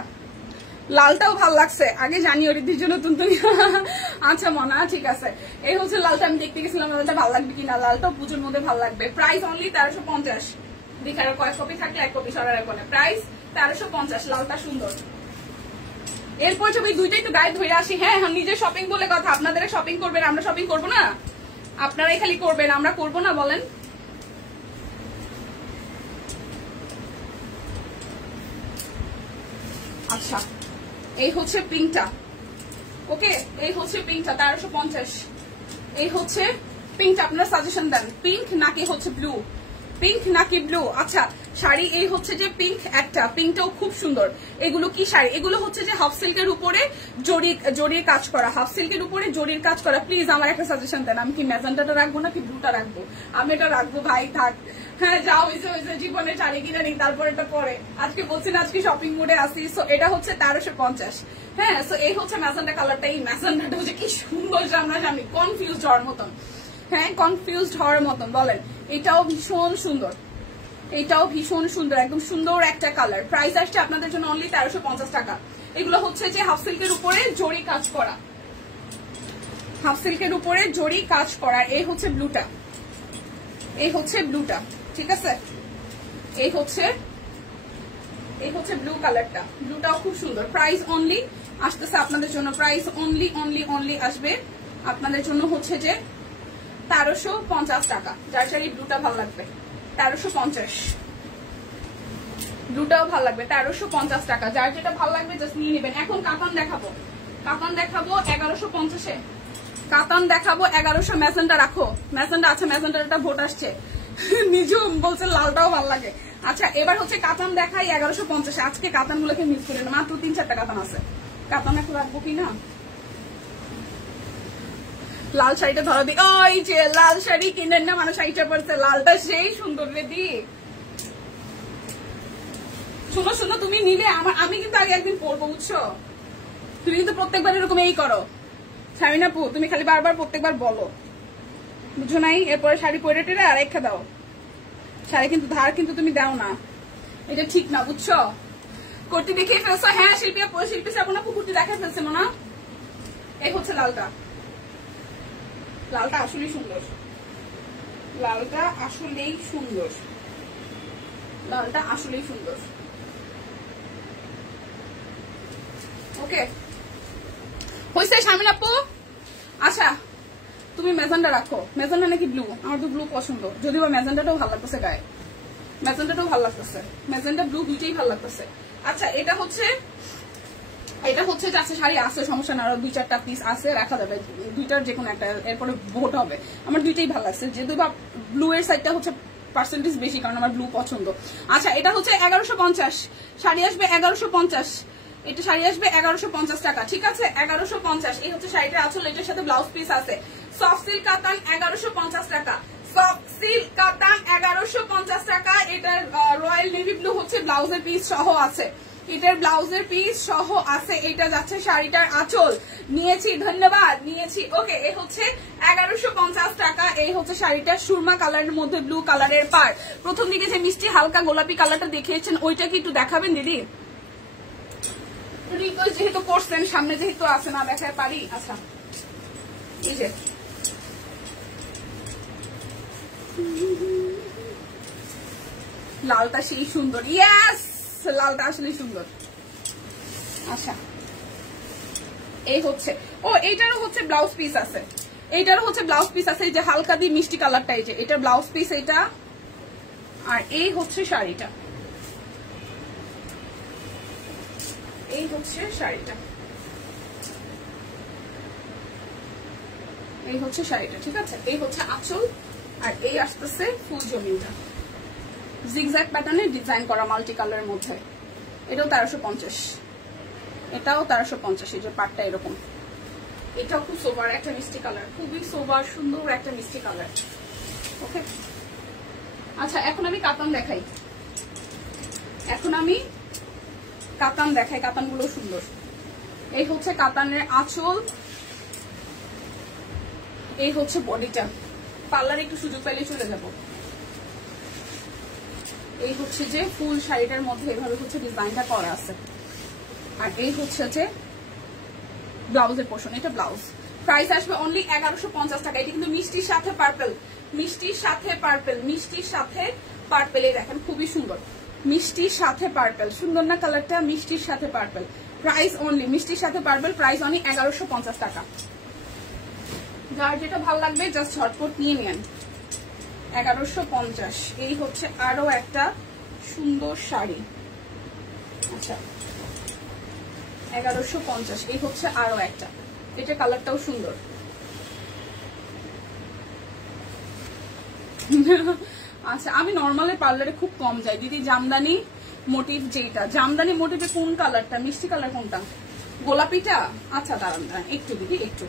লালটাও ভাল লাগছে। আগে জানি ওরিদির জন্য তুনতুনি। আচ্ছা মনা, ঠিক আছে। এই হচ্ছে লালটা, আমি দেখতে গেছিলাম লালটা ভাল লাগবে কিনা। লালটাও পুজোর মধ্যে ভাল লাগবে। Price only 1350। দেখার কয়েক কপি থাকলে এক কপি সরার কোনে। প্রাইস 1350। লালটা সুন্দর। এরপর ছবি দুইটাই তো গায়ে ধরে আসি। হ্যাঁ হ্যাঁ, নিজের শপিং বলে কথা। আপনাদের শপিং করবেন, আমরা শপিং করবো না? আপনারাই খালি করবেন, আমরা করবো না বলেন? আচ্ছা, এই হচ্ছে পিঙ্কটা। ওকে, এই হচ্ছে পিঙ্কটা 1350। এই হচ্ছে পিঙ্কটা, আপনারা সাজেশন দেন পিঙ্ক নাকি হচ্ছে ব্লু, পিঙ্ক নাকি ব্লু। আচ্ছা শাড়ি এই হচ্ছে যে পিঙ্ক একটা, পিঙ্কটাও খুব সুন্দর। এগুলো কি শাড়ি? এগুলো হচ্ছে যে হাফ সিল্কের উপরে জরির কাজ করা, হাফ সিল্কের উপরে জরির কাজ করা। প্লিজ আমার একটা সাজেশন দেন, আমি কি ম্যাজেন্টাটা রাখবো নাকি ব্লুটা রাখবো? আমি এটা রাখবো ভাই, থাক। হ্যাঁ যাও, হয়েছে জীবনে শাড়ি কিনে নিই, তারপর এটা পরে। আজকে বলছি না আজকে শপিং মোডে আসি। সো এটা হচ্ছে 1350। হ্যাঁ, সো এই হচ্ছে ম্যাজেন্টা কালারটা। এই ম্যাজেন্টাটা হচ্ছে কি সুন্দর, সামনাসামনি কনফিউজড হওয়ার মতন। হ্যাঁ, কনফিউজড হওয়ার মতন বলেন। এটাও ভীষণ সুন্দর, এটাও ভীষণ সুন্দর, একদম সুন্দর একটা কালার। প্রাইস আসছে আপনাদের জন্য অনলি 1350 টাকা। এগুলো হচ্ছে যে হাফ সিল্কের উপরে জরি কাজ করা, হাফ সিল্কের উপরে জরি কাজ করা। এই হচ্ছে ব্লুটা, এই হচ্ছে ব্লুটা, ঠিক আছে? এই হচ্ছে ব্লু কালারটা। ব্লুটাও খুব সুন্দর। প্রাইস অনলি আসতেছে আপনাদের জন্য, প্রাইস অনলি অনলি অনলি আসবে আপনাদের জন্য হচ্ছে যে 1350 টাকা। যার শাড়ি ব্লুটা ভালো লাগবে 1350, ব্লুটাও ভালো লাগবে 1350 টাকা। যার যেটা ভালো লাগবে জাস্ট নিয়ে নেবেন। এখন কাতান দেখাবো, কাতান দেখাবো 1150-এ, কাতান দেখাবো 1100। ম্যাজেন্টা রাখো, ম্যাজেন্টা আছে, ম্যাজেন্টাটা ভোট আসছে। নিজেও বলছে লালটাও ভালো লাগে। আচ্ছা এবার হচ্ছে কাতান দেখাই 1150। আজকে কাতান গুলোকে মিস করেন, মাত্র 3-4টা কাতান আছে। কাতান এখন রাখবো কিনা। লাল শাড়িটা ধরা দি, ওই যে লাল শাড়ি কিনেন না মানুষ, শাড়িটা পড়ছে লালটা সেই সুন্দর রে দি। শোনো শোনো, তুমি নিলে আমি কিন্তু আগে একদিন পরবো, বুঝছো? তুমি কিন্তু প্রত্যেকবার এরকম এই করো শাড়িনা পু, তুমি খালি বারবার প্রত্যেকবার বলো, বুঝো নাই? এরপরে শাড়ি পরে টেরে আর রেখে দাও। শাড়ি কিন্তু ধার কিন্তু তুমি দাও না, এটা ঠিক না, বুঝছো? কুর্তি দেখিয়ে ফেলছো। হ্যাঁ শিল্পী শ্রাবণা কুর্তি দেখা ফেলছে মনে। এই হচ্ছে লালটা, লালটা আসলেই সুন্দর, লালটা আসলেই সুন্দর, লালটা আসলেই সুন্দর। ওকে হয়েছে শামিন আপু। আচ্ছা তুমি ম্যাজেন্টা রাখো, ম্যাজেন্টা নাকি ব্লু? আমার তো ব্লু পছন্দ, যদিও ম্যাজেন্টাটাও ভালো লাগতেছে গায়ে, ম্যাজেন্টাটাও ভালো লাগতেছে, ম্যাজেন্টা ব্লু দুইটাই ভালো লাগতেছে। আচ্ছা এটা হচ্ছে আচ্ছা শাড়ি আছে, সমস্যা না, আরো 2-4টা পিস আছে, রাখা যাবে, দুইটার যে কোনো একটা, এরপরে ভোট হবে। আমার দুইটাই ভালো লাগছে, যেহেতু বা ব্লু এর সাইডটা হচ্ছে পার্সেন্টেজ বেশি, কারণ আমার ব্লু পছন্দ। আচ্ছা এটা হচ্ছে 1150, শাড়ি আসবে 1150, এটা শাড়ি আসবে 1150 টাকা, ঠিক আছে? 1150। এই হচ্ছে শাড়িটা আসলে, এটার সাথে ব্লাউজ পিস আছে। সফট সিল্ক কাতান 1150 টাকা, সফট সিল্ক কাতান 1150 টাকা। এটার রয়্যাল নেভি ব্লু হচ্ছে ব্লাউজের পিস সহ আছে, এটার ব্লাউজের পিস সহ আছে। এটা যাচ্ছে শাড়িটার আঁচল, নিয়েছি, ধন্যবাদ, নিয়েছি। ওকে এই হচ্ছে 1150 টাকা। এই হচ্ছে শাড়িটার সুরমা কালারের মধ্যে ব্লু কালারের পার। প্রথম দিকে যে মিষ্টি হালকা গোলাপি কালারটা দেখিয়েছেন ওইটা কি একটু দেখাবেন দিদি? রিকোয়েস্ট যেহেতু করছেন, সামনে যেহেতু আছে, না দেখায় পারি। আচ্ছা এই যে লালটা সেই সুন্দর, ইয়েস লালটা আসলে সুন্দর। আচ্ছা এই হচ্ছে, ও এইটারও হচ্ছে ব্লাউজ পিস আছে, এইটারও হচ্ছে ব্লাউজ পিস আছে, এই যে হালকা দিয়ে মিষ্টি কালারটা, এই যে এটার ব্লাউজ পিস এটা, আর এই হচ্ছে শাড়িটা, এই হচ্ছে শাড়িটা, এই হচ্ছে শাড়িটা, ঠিক আছে। এই হচ্ছে আঁচল, আর এই আসতেছে ফুল জমিনটা জিগজ্যাগ প্যাটার্নে ডিজাইন করা মাল্টি কালারের মধ্যে। এটাও 1350, এটাও 1350। এই যে পাটটা এরকম, এটাও খুব সোবার একটা মিষ্টি কালার, খুবই সোবার সুন্দর একটা মিষ্টি কালার। ওকে আচ্ছা এখন আমি কাতান দেখাই, কাতানগুলো সুন্দর। এই হচ্ছে কাতানের আঁচল, এই হচ্ছে বডিটা, পার্লারে একটু সুযোগ পাইলে চলে যাব। এই হচ্ছে যে ফুল শাড়িটার মধ্যে এভাবে হচ্ছে ডিজাইনটা করা আছে, আর এই হচ্ছে যে ব্লাউজের পোর্শন, এটা ব্লাউজ। প্রাইস আসবে অনলি 1150 টাকা। এটা কিন্তু মিষ্টির সাথে পার্পল, মিষ্টির সাথে পার্পল, মিষ্টির সাথে পার্পল, এই দেখেন খুবই সুন্দর, মিষ্টির সাথে পার্পল, সুন্দর না কালারটা, মিষ্টির সাথে পার্পল। প্রাইস অনলি মিষ্টির সাথে পার্পল, প্রাইস অনলি 1150 টাকা। যার যেটা ভালো লাগবে জাস্ট ঝটপট নিয়ে নেন। 1150। এই হচ্ছে আরো একটা সুন্দর শাড়ি, আচ্ছা 1150। এই হচ্ছে আরো একটা, এটা কালারটাও সুন্দর। আচ্ছা আমি নর্মালি পার্লারে খুব কম যাই দিদি। জামদানি মোটিভ, যেটা জামদানি মোটিভে কোন কালারটা, মিষ্টি কালার কোনটা, গোলাপিটা? আচ্ছা দাঁড়ান দাঁড়ান একটু দিদি একটু,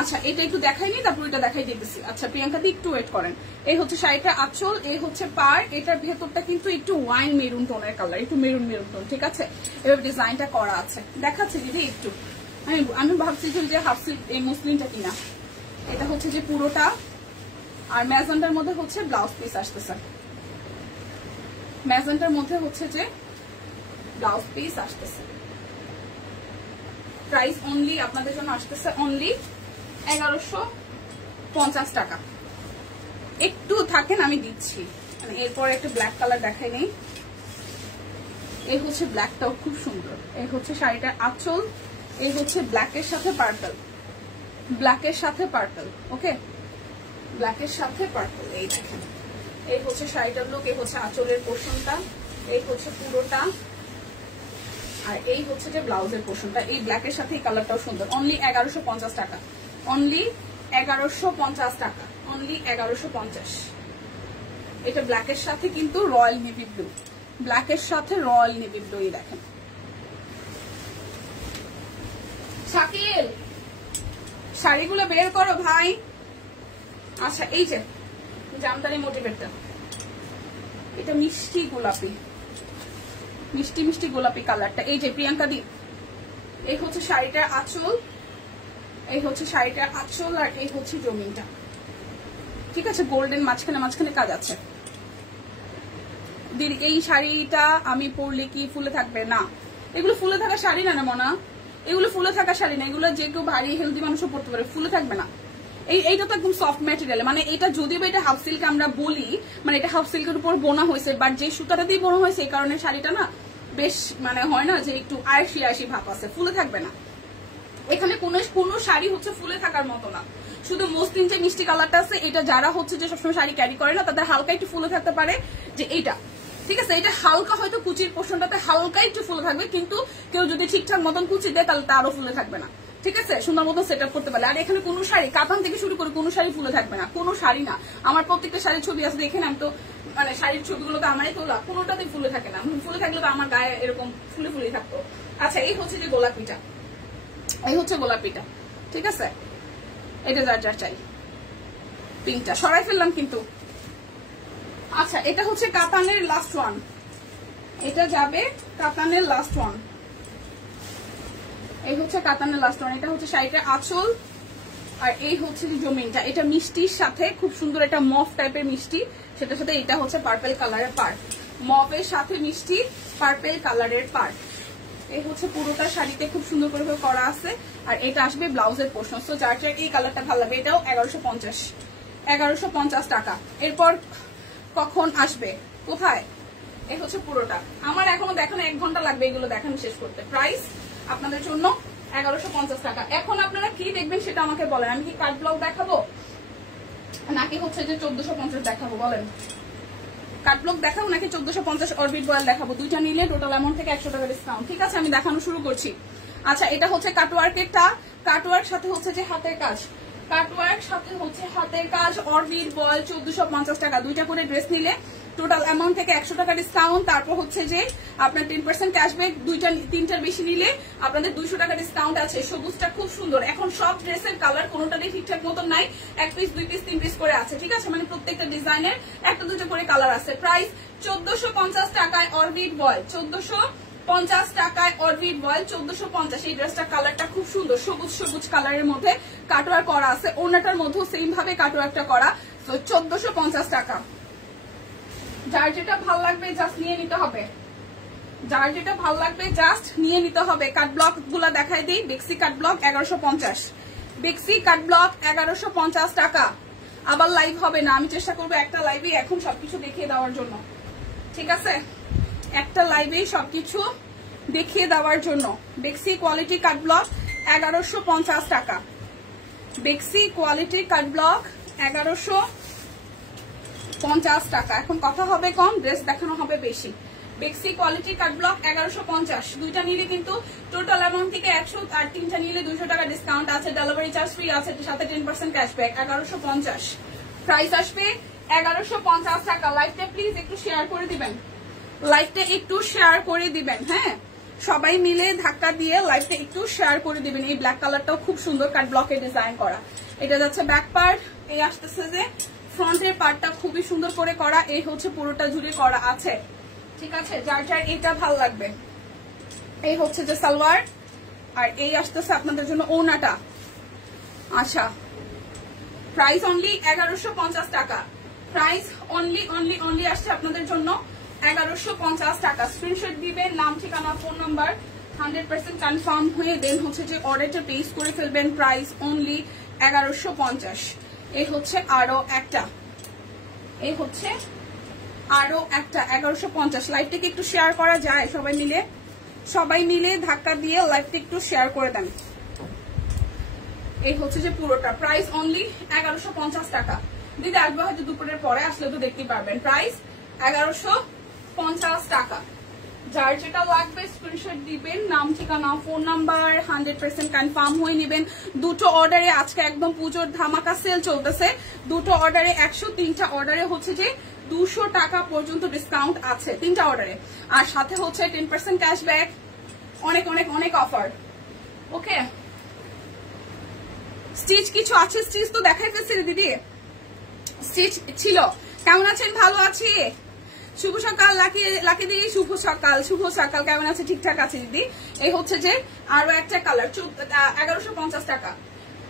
আচ্ছা এটা একটু দেখাইনি, তারপর এটা দেখাই দিতেছি। আচ্ছা প্রিয়াঙ্কা দি একটু ওয়েট করেন। এই হচ্ছে শাড়িটা আঁচল, এই হচ্ছে পাড়, এটার ভেতরটা কিন্তু একটু ওয়াইন মেরুন টোনের কালার, একটু মেরুন মেরুন টোন, ঠিক আছে। এভাবে ডিজাইনটা করা আছে, দেখাচ্ছে দিদি একটু। আমি ভাবছি যে হাফ সিল্ক এই মসলিনটা কিনা। এটা হচ্ছে যে পুরোটা, আর ম্যাজেন্টার মধ্যে হচ্ছে ব্লাউজ পিস আসতেছে, ম্যাজেন্টার মধ্যে হচ্ছে যে ব্লাউজ পিস আসতেছে। প্রাইস অনলি আপনাদের জন্য আসতেছে অনলি 1150 টাকা। একটু থাকেন আমি দিচ্ছি, মানে এরপরে একটা ব্ল্যাক কালার দেখাই নেই। এই হচ্ছে ব্ল্যাকটাও খুব সুন্দর। এই হচ্ছে শাড়িটার আঁচল, এই হচ্ছে ব্ল্যাকের সাথে পার্পল, ব্ল্যাকের সাথে পার্পল, ওকে ব্ল্যাকের সাথে পার্পল। এই দেখেন এই হচ্ছে শাড়িটার লুক, এই হচ্ছে আঁচলের পোর্শনটা, এই হচ্ছে পুরোটা, আর এই হচ্ছে যে ব্লাউজের পোর্শনটা। এই ব্ল্যাকের সাথে এই কালারটাও সুন্দর। অনলি 1150 টাকা, অনলি 1150 টাকা, অনলি 1150। এটা ব্ল্যাকের সাথে কিন্তু রয়্যাল নেভি ব্লু, ব্ল্যাকের সাথে রয়্যাল নেভি ব্লু। এই দেখেন শাকিল শাড়িগুলো বের করো ভাই। আচ্ছা এই যে জামদানি মোটিভেরটা, এটা মিষ্টি গোলাপি, মিষ্টি মিষ্টি গোলাপি কালারটা। এই যে প্রিয়াঙ্কা দি, এই হচ্ছে শাড়িটার আঁচল, এই হচ্ছে শাড়িটার আঁচল, আর এই হচ্ছে জমিনটা, ঠিক আছে। গোল্ডেন মাঝখানে মাঝখানে কাজ আছে। দিদি এই শাড়িটা আমি পরলে কি ফুলে থাকবে? না, এগুলো ফুলে থাকা শাড়ি না, না মনা, এগুলো ফুলে থাকা শাড়ি না, এগুলো যে কেউ ভারী হেলদি মানুষও পরতে পারে, ফুলে থাকবে না। এইটা তো একদম সফট ম্যাটেরিয়াল, মানে এটা যদিও এটা হাফ সিল্ক আমরা বলি, মানে এটা হাফ সিল্কের উপর বোনা হয়েছে, বাট যে সুতাটা দিয়ে বোনা হয়েছে এই কারণে শাড়িটা না বেশ মানে হয় না যে একটু আয়সি আয়সি ভাব আছে, ফুলে থাকবে না। এখানে কোনো শাড়ি হচ্ছে ফুলে থাকার মতো না, শুধু মসলিন যে মিষ্টি কালারটা আছে এটা যারা হচ্ছে যে সবসময় শাড়ি ক্যারি করে না তাদের হালকা একটু ফুলে থাকতে পারে, যে এইটা ঠিক আছে। এটা হালকা হয়তো কুচির পোর্শনটাতে হালকা একটু ফুলে থাকবে, কিন্তু কেউ যদি ঠিকঠাক মতন কুচি দেয় তাহলে তারও ফুলে থাকবে না, ঠিক আছে, সুন্দর মতো সেট আপ করতে পারলে। আর এখানে কোনো শাড়ি কাতান থেকে শুরু করে কোনো শাড়ি ফুলে থাকবে না, কোনো শাড়ি না। আমার প্রত্যেকটা শাড়ির ছবি আছে দেখেন, আমি তো মানে শাড়ির ছবিগুলো তো আমারই তোলা, কোনোটাতে ফুলে থাকে না, ফুলে থাকলে তো আমার গায়ে এরকম ফুলে ফুলে থাকতো। আচ্ছা এই হচ্ছে যে গোলাপিটা, এই হচ্ছে গোলাপিটা, ঠিক আছে। এটা যার যার চাই, পিঙ্কটা সরাই ফেললাম কিন্তু। আচ্ছা এটা হচ্ছে কাতানের লাস্ট ওয়ান, এটা যাবে কাতানের লাস্ট ওয়ান, এই হচ্ছে কাতানের লাস্ট ওয়ান। এটা হচ্ছে শাড়িটা আঁচল, আর এই হচ্ছে জমিনটা। এটা মিষ্টির সাথে খুব সুন্দর একটা মফ টাইপের মিষ্টি, সেটার সাথে এটা হচ্ছে পার্পল কালারের পার্ট, মফের সাথে মিষ্টি পার্পল কালারের পার্ট। এই হচ্ছে পুরোটা শাড়িতে খুব সুন্দর করে করা আছে, আর এটা আসবে ব্লাউজের পোর্শন। সো যার যার এই কালারটা ভালো লাগবে, এটাও 1150 টাকা। এরপর কখন আসবে, কোথায়? এই হচ্ছে পুরোটা। আমার এখনো দেখানো 1 ঘন্টা লাগবে এগুলো দেখানো শেষ করতে। প্রাইস আপনাদের জন্য 1150 টাকা। এখন আপনারা কি দেখবেন সেটা আমাকে বলেন। আমি কি কাট ব্লক দেখাবো নাকি হচ্ছে যে 1450 দেখাবো বলেন? কাট ব্লক দেখাবো নাকি 1450 অরবিট বয়েল দেখাবো? দুইটা নিলে টোটাল অ্যামাউন্ট থেকে 100 টাকা ডিসকাউন্ট। ঠিক আছে, আমি দেখানো শুরু করছি। আচ্ছা, এটা হচ্ছে কাটওয়ার্কেরটা। কাটওয়ার্ক সাথে হচ্ছে যে হাতের কাজ, কাটওয়ার্ক সাথে হচ্ছে হাতের কাজ অরবিট বয়েল 1450 টাকা। দুইটা করে ড্রেস নিলে টোটাল অ্যামাউন্ট থেকে 100 টাকা ডিসকাউন্ট। তারপর হচ্ছে যে আপনার 10% ক্যাশব্যাক, তিনটার বেশি নিলে আপনাদের 200 টাকা ডিসকাউন্ট আছে। সবুজটা খুব সুন্দর। এখন সব ড্রেসের কালার কোনোটারই ঠিকঠাক মতন নাই, 1 পিস 2 পিস 3 পিস করে আছে। ঠিক আছে, মানে প্রত্যেকটা ডিজাইনের একটা দুটো করে কালার আছে। প্রাইস 1450 টাকায় অরবিট বয়েল, 1450 টাকায় অরবিট বয়েল 1450। এই ড্রেসটা কালারটা খুব সুন্দর, সবুজ সবুজ কালারের মধ্যে কাটওয়ার্ক করা আছে। ওনাটার মধ্যেও সেম ভাবে কাটওয়ার্কটা করা। তো 1450 টাকা। যার যেটা ভালো লাগবে জাস্ট নিয়ে নিতে হবে, যার যেটা ভালো লাগবে জাস্ট নিয়ে নিতে হবে। কাট ব্লক গুলা দেখাই দিই। বেক্সি কাট ব্লক 1150, বেক্সি কাট ব্লক 1150 টাকা। আবার লাইভ হবে না, আমি চেষ্টা করবো একটা লাইভে এখন সবকিছু দেখিয়ে দেওয়ার জন্য। ঠিক আছে, একটা লাইভেই সবকিছু দেখিয়ে দেওয়ার জন্য। বেক্সি কোয়ালিটি কাট ব্লক 1150 টাকা। বেক্সি কোয়ালিটি কাট ব্লক 1150 টাকা। এখন কথা হবে কম, ড্রেস দেখানো হবে বেশি। বেক্সি কোয়ালিটি কাট ব্লক 1150। দুইটা নিলে কিন্তু টোটাল অ্যামাউন্ট থেকে 100, আর তিনটা নিলে 200 টাকা ডিসকাউন্ট আছে। ডেলিভারি চার্জ ফ্রি আছে, সাথে 10% ক্যাশব্যাক। 1150 প্রাইস আসবে 1150 টাকা। লাইভটা প্লিজ একটু শেয়ার করে দিবেন, লাইভটা একটু শেয়ার করে দিবেন। হ্যাঁ, সবাই মিলে ধাক্কা দিয়ে লাইভটা একটু শেয়ার করে দিবেন। এই ব্ল্যাক কালারটাও খুব সুন্দর, কাট ব্লকে ডিজাইন করা। এটা যাচ্ছে ব্যাক পার্ট। এই আসতেছে যে ফ্রন্টের পার্টটা খুবই সুন্দর করে করা। এই হচ্ছে পুরোটা জুড়ে করা আছে। ঠিক আছে, যার যার এটা ভালো লাগবে। এই হচ্ছে যে সালোয়ার, আর এই আসতেছে আপনাদের জন্য ওড়নাটা। আচ্ছা, প্রাইস অনলি 1150 টাকা। প্রাইস অনলি আসছে আপনাদের জন্য 1150 টাকা। স্ক্রিনশট দিবেন, নাম ঠিকানা ফোন নাম্বার 100% কনফার্ম হয়ে দেন হচ্ছে যে অর্ডারটা প্লেস করে ফেলবেন। Price only 1150। এই হচ্ছে আরো একটা, এই হচ্ছে আরো একটা 1150। লাইভটাকে একটু শেয়ার করা যায় সবাই মিলে, সবাই মিলে ধাক্কা দিয়ে লাইভটা একটু শেয়ার করে দেন। এই হচ্ছে যে পুরোটা। প্রাইস অনলি 1150 টাকা। দিদি আসবে হয়তো দুপুরের পরে, আসলে তো দেখতে পারবেন। প্রাইস 1150 টাকা। যার যেটা লাগবে স্ক্রিনশট দিবেন, নাম ঠিকানা ফোন নাম্বার 100% কনফার্ম হয়ে নেবেন। দুটো অর্ডারে আজকে একদম পুজোর ধামাকা সেল চলতেছে। দুটো অর্ডারে 100, 3টা অর্ডারে হচ্ছে যে 200 টাকা পর্যন্ত ডিসকাউন্ট আছে 3টা অর্ডারে। আর সাথে হচ্ছে 10% ক্যাশব্যাক, অনেক অনেক অনেক অফার। ওকে, স্টিচ কিছু আছে, স্টিচ তো দেখাই ফেলছি দিদি, স্টিচ ছিল। কেমন আছেন? ভালো আছি। শুভ সকাল লাকি দিদি, শুভ সকাল, শুভ সকাল। কেমন আছে? ঠিকঠাক আছে দিদি। এই হচ্ছে যে আরো একটা কালার 1150 টাকা।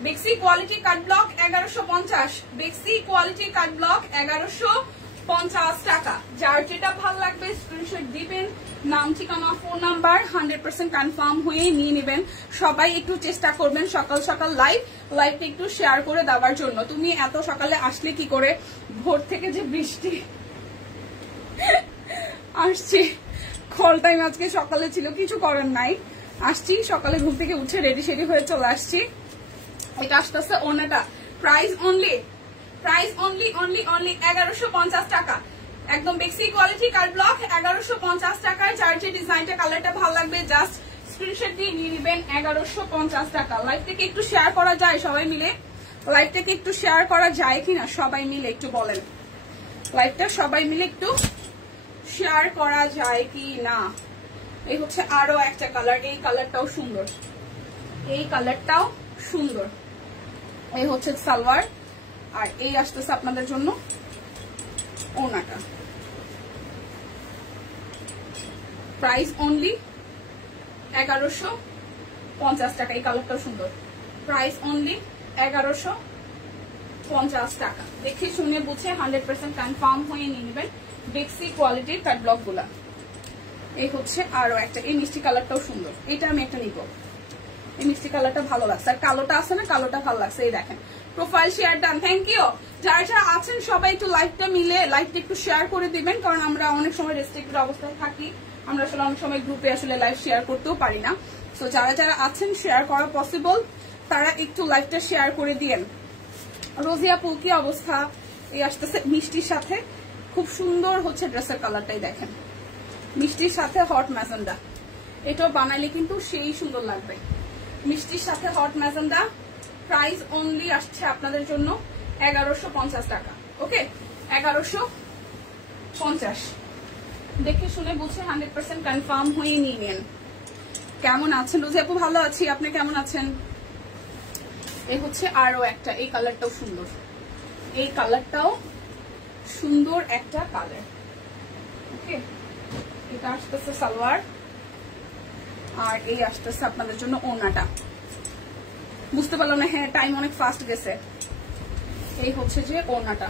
বেক্সি কোয়ালিটি কাট ব্লক 1150। বেক্সি কোয়ালিটি কাট ব্লক 1150 টাকা। যার যেটা ভালো লাগবে স্ক্রিনশট দিবেন, নাম ঠিকানা ফোন নাম্বার 100% কনফার্ম হয়ে নিয়ে নেবেন। সবাই একটু চেষ্টা করবেন সকাল সকাল লাইভটা একটু শেয়ার করে দেওয়ার জন্য। তুমি এত সকালে আসলে কি করে? ভোর থেকে যে বৃষ্টি আসছি, কল টাইম আজকে সকালে ছিল, কিছু করার নাই। আসছি সকালে ঘুম থেকে উঠে রেডি সেডি হয়ে চলে আসছি। এটা আসতেছে ওনাটা। প্রাইস অনলি 1150 টাকা। একদম বেক্সি কোয়ালিটি কাট ব্লক 1150 টাকায়। যার যে ডিজাইনটা কালারটা ভালো লাগবে জাস্ট স্ক্রিনশট দিয়ে নিয়ে নেবেন। 1150 টাকা। লাইভটাকে একটু শেয়ার করা যায় সবাই মিলে? লাইভটাকে একটু শেয়ার করা যায় কিনা সবাই মিলে একটু বলেন। লাইভটা সবাই মিলে একটু শেয়ার করা যায় কি না? এই হচ্ছে আরো একটা কালার। এই কালারটাও সুন্দর, এই কালারটাও সুন্দর। এই হচ্ছে সালোয়ার, আর এই আসতেছে আপনাদের জন্য ওনাটা। প্রাইস অনলি 1150 টাকা। এই কালারটাও সুন্দর। প্রাইস অনলি 1150 টাকা। দেখে শুনে বুঝে 100% কনফার্ম হয়ে নিয়ে নেবেন বেক্সি কোয়ালিটির কাট ব্লক গুলা। এই হচ্ছে আরো একটা, এই মিষ্টি কালারটাও সুন্দর। এটা আমি একটা নিব, এই মিষ্টি কালারটা ভালো লাগছে। আর কালোটা আছে না, কালোটা ভালো লাগছে। এই দেখেন profile share done, thank you. যারা যারা আছেন সবাই একটু লাইভটা মিলে লাইভটা একটু শেয়ার করে দিবেন, কারণ আমরা অনেক সময় রেস্ট্রিক্টেড অবস্থায় থাকি, আমরা আসলে অনেক সময় গ্রুপে আসলে লাইভ শেয়ার করতেও পারি না। সো যারা যারা আছেন শেয়ার করা পসিবল তারা একটু লাইভটা শেয়ার করে দিয়েন। রোজিয়া আপু কি অবস্থা? এই আসতেছে মিষ্টির সাথে, খুব সুন্দর হচ্ছে ড্রেসের কালারটাই দেখেন, মিষ্টির সাথে হট ম্যাজেন্ডা, এটাও বানাইলে কিন্তু সেই সুন্দর লাগবে। মিষ্টির সাথে হট ম্যাজেন্ডা, প্রাইস অনলি আসছে আপনাদের জন্য 1150 টাকা। ওকে, 1150। দেখে শুনে বুঝে 100% কনফার্ম হয়ে নিয়ে নেন। কেমন আছেন রোজি আপু? ভালো আছি, আপনি কেমন আছেন? এই হচ্ছে আরো একটা, এই কালারটাও সুন্দর, এই কালারটাও সুন্দর একটা কালার। ওকে, এটা আসতেছে সালোয়ার, আর এই আসতেছে আপনাদের জন্য ওড়নাটা। বুঝতে পারলাম না, হ্যাঁ টাইম অনেক ফাস্ট গেছে। এই হচ্ছে যে ওড়নাটা,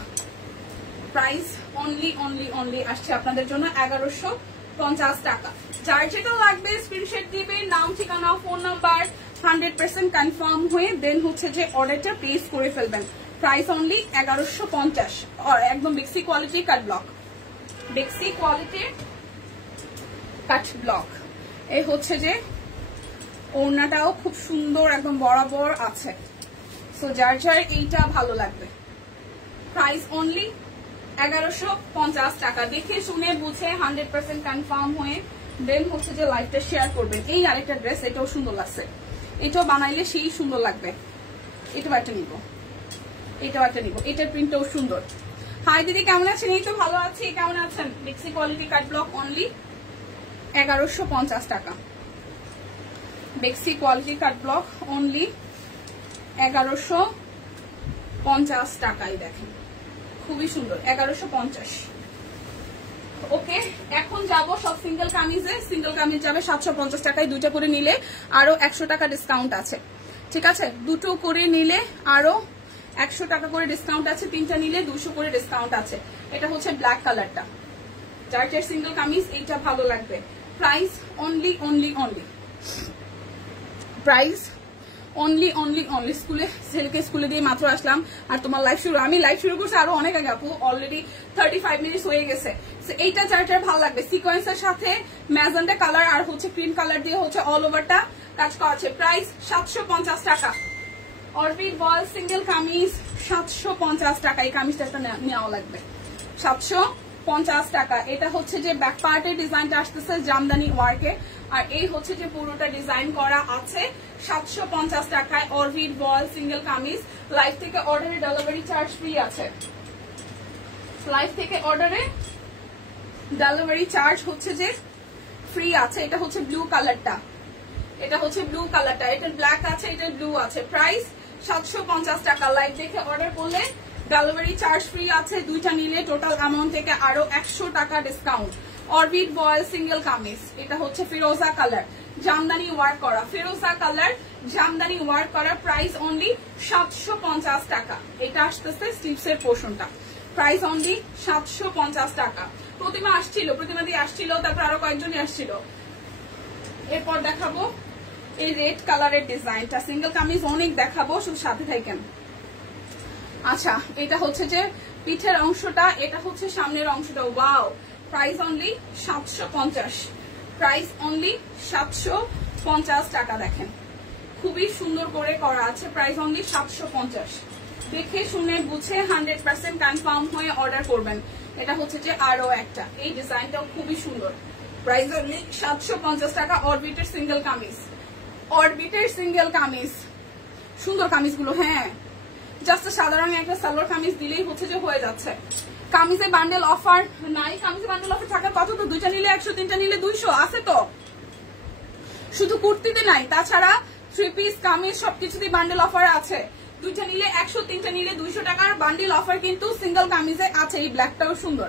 প্রাইস অনলি অনলি অনলি আসছে আপনাদের জন্য 1150 টাকা। যার যেটা লাগবে স্ক্রিনশট দিবে, নাম ঠিকানা ফোন নাম্বার 100% কনফার্ম হয়ে দেন হচ্ছে যে অর্ডারটা প্লেস করে ফেলবেন। প্রাইস অনলি 1150, আর একদম বেক্সি কোয়ালিটি কাট ব্লক, বেক্সি কোয়ালিটি কাট ব্লক। এই হচ্ছে যে ওড়নাটাও খুব সুন্দর একদম বরাবর আছে। সো যার যার এইটা ভালো লাগবে, প্রাইস অনলি 1150 টাকা। দেখে শুনে বুঝে 100% কনফার্ম হয়ে দেন হচ্ছে যে লাইভটা শেয়ার করবেন। এই আরেকটা ড্রেস, এটাও সুন্দর লাগছে, এটাও বানাইলে সেই সুন্দর লাগবে। এটাও একটা নিব, এটাও একটা নিব, এটার প্রিন্টটাও সুন্দর। হাই দিদি কেমন আছেন? এই তো ভালো আছি, কেমন আছেন? বেক্সি কোয়ালিটি কাট ব্লক অনলি 1150 টাকা। বেক্সি কোয়ালিটি কাট ব্লক অনলি 1150 টাকায় দেখেন, খুবই সুন্দর, 1150। ওকে, এখন যাব সব সিঙ্গেল কামিজে। সিঙ্গেল কামিজ যাবে 750 টাকায়, দুইটা করে নিলে আরো 100 টাকা ডিসকাউন্ট আছে। ঠিক আছে, দুটো করে নিলে আরো 100 টাকা করে ডিসকাউন্ট আছে, তিনটা নিলে 200 করে ডিসকাউন্ট আছে। এটা হচ্ছে ব্ল্যাক কালারটা, যার যার সিঙ্গেল কামিজ এইটা ভালো লাগবে। Price only only only, price only only only. স্কুলে ছেলেকে স্কুলে দিয়ে মাত্র আসলাম, আর তোমার লাইভ শুরু, আমি লাইভ শুরু করছি আরো অনেক আগে আপু, অলরেডি 35 মিনিট হয়ে গেছে। এইটা যার যার ভালো লাগবে, সিকোয়েন্সের সাথে ম্যাজেন্ডা কালার আর হচ্ছে ক্রিম কালার দিয়ে হচ্ছে অল ওভারটা কাজ করা আছে। প্রাইস 750 টাকা। অরবিট বল সিঙ্গেল কামিজ 750 টাকা। এই কামিজটা একটা নেওয়া লাগবে, 750 টাকা। এটা হচ্ছে যে ব্যাক পার্টের ডিজাইনটা আসতেছে জামদানি ওয়ার্কে, আর এই হচ্ছে যে পুরোটা ডিজাইন করা আছে 750 টাকায়। অরবিট বল সিঙ্গেল কামিজ। লাইভ থেকে অর্ডারে ডেলিভারি চার্জ ফ্রি আছে, লাইভ থেকে অর্ডারে ডেলিভারি চার্জ হচ্ছে যে ফ্রি আছে। এটা হচ্ছে ব্লু কালারটা, এটা হচ্ছে ব্লু কালারটা, এটা ব্ল্যাক আছে, এটা ব্লু আছে। প্রাইস 750 টাকা। লাইভ দেখে অর্ডার করলে ডেলিভারি চার্জ ফ্রি আছে, দুইটা নিলে টোটাল অ্যামাউন্ট থেকে আরো 100 টাকা discount. Orbit voile single kameez, এটা হচ্ছে ফিরোজা কালার, জামদানি ওয়ার্ক করা, ফিরোজা কালার জামদানি ওয়ার্ক করা। প্রাইস অনলি 750 টাকা। এটা আসতেছে স্লিভসের পোর্শনটা, প্রাইস অনলি 750 টাকা। প্রতিমা আসছিল, প্রতিমা দিয়ে আসছিল, তারপর আরো কয়েকজনই আসছিল। এরপর দেখাবো এই রেড কালারের ডিজাইনটা, সিঙ্গেল কামিজ অনেক দেখাবো, শুধু সাথে থাকেন। আচ্ছা, এটা হচ্ছে যে পিঠের অংশটা, এটা হচ্ছে সামনের অংশটা। Wow, price only 750, price only 750 টাকা। দেখেন খুবই সুন্দর করে করা আছে, প্রাইস অনলি 750। দেখে শুনে বুঝে 100% কনফার্ম হয়ে অর্ডার করবেন। এটা হচ্ছে যে আরো একটা, এই ডিজাইনটাও খুবই সুন্দর, প্রাইস অনলি 750 টাকা। অরবিটের সিঙ্গেল কামিজ, অরবিটের সিঙ্গেল কামিজ, সুন্দর কামিজগুলো। হ্যাঁ, জাস্ট সাধারণ একটা সালোয়ার কামিজ দিলেই হচ্ছে যে হয়ে যাচ্ছে। কামিজে বান্ডেল অফার নাই, কামিজে বান্ডেল অফার থাকার কথা তো, দুইটা নিলে 100, তিনটা নিলে 200 আছে তো, শুধু কুর্তিতে নাই, তাছাড়া 3 পিস কামিজ সবকিছুতেই বান্ডেল অফার আছে। দুইটা নিলে 100, তিনটা নিলে 200 টাকার বান্ডেল অফার কিন্তু সিঙ্গেল কামিজে আছে। এই ব্ল্যাকটাও সুন্দর,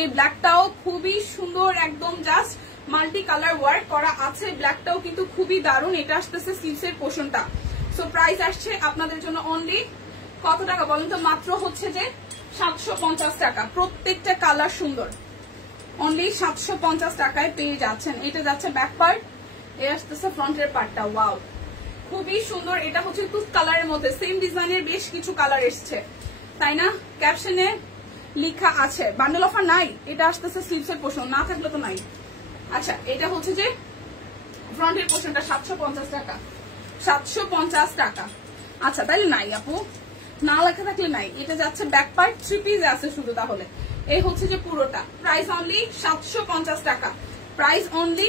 এই ব্ল্যাকটাও খুবই সুন্দর, একদম জাস্ট মাল্টি কালার ওয়ার্ক করা আছে। ব্ল্যাকটাও কিন্তু খুবই দারুণ। এটা আসতেছে স্লিভসের পোর্শনটা। সো প্রাইস আসছে আপনাদের জন্য অনলি কত টাকা বলেন তো? মাত্র হচ্ছে যে 750 টাকা। প্রত্যেকটা কালার সুন্দর, অনলি 750 টাকায় পেয়ে যাচ্ছেন। এটা যাচ্ছে ব্যাক পার্ট, এ আসতেছে ফ্রন্টের পার্টটা। ওয়াও, খুবই সুন্দর। এটা হচ্ছে টুথ কালারের মধ্যে, সেম ডিজাইনের বেশ কিছু কালার এসছে, তাই না? ক্যাপশনে লেখা আছে বান্ডেল অফার নাই, এটা আসতেছে স্লিভসের পোর্শন, না থাকলে তো নাই। আচ্ছা, এটা হচ্ছে যে ফ্রন্টের পোর্শনটা 750 টাকা, 750 টাকা। আচ্ছা, তাহলে নাই আপু, না লেখা থাকলে নাই। এটা যাচ্ছে ব্যাক পার্ট, 3 পিস আছে শুধু। তাহলে এই হচ্ছে যে পুরোটা, প্রাইস অনলি 750 টাকা, প্রাইস অনলি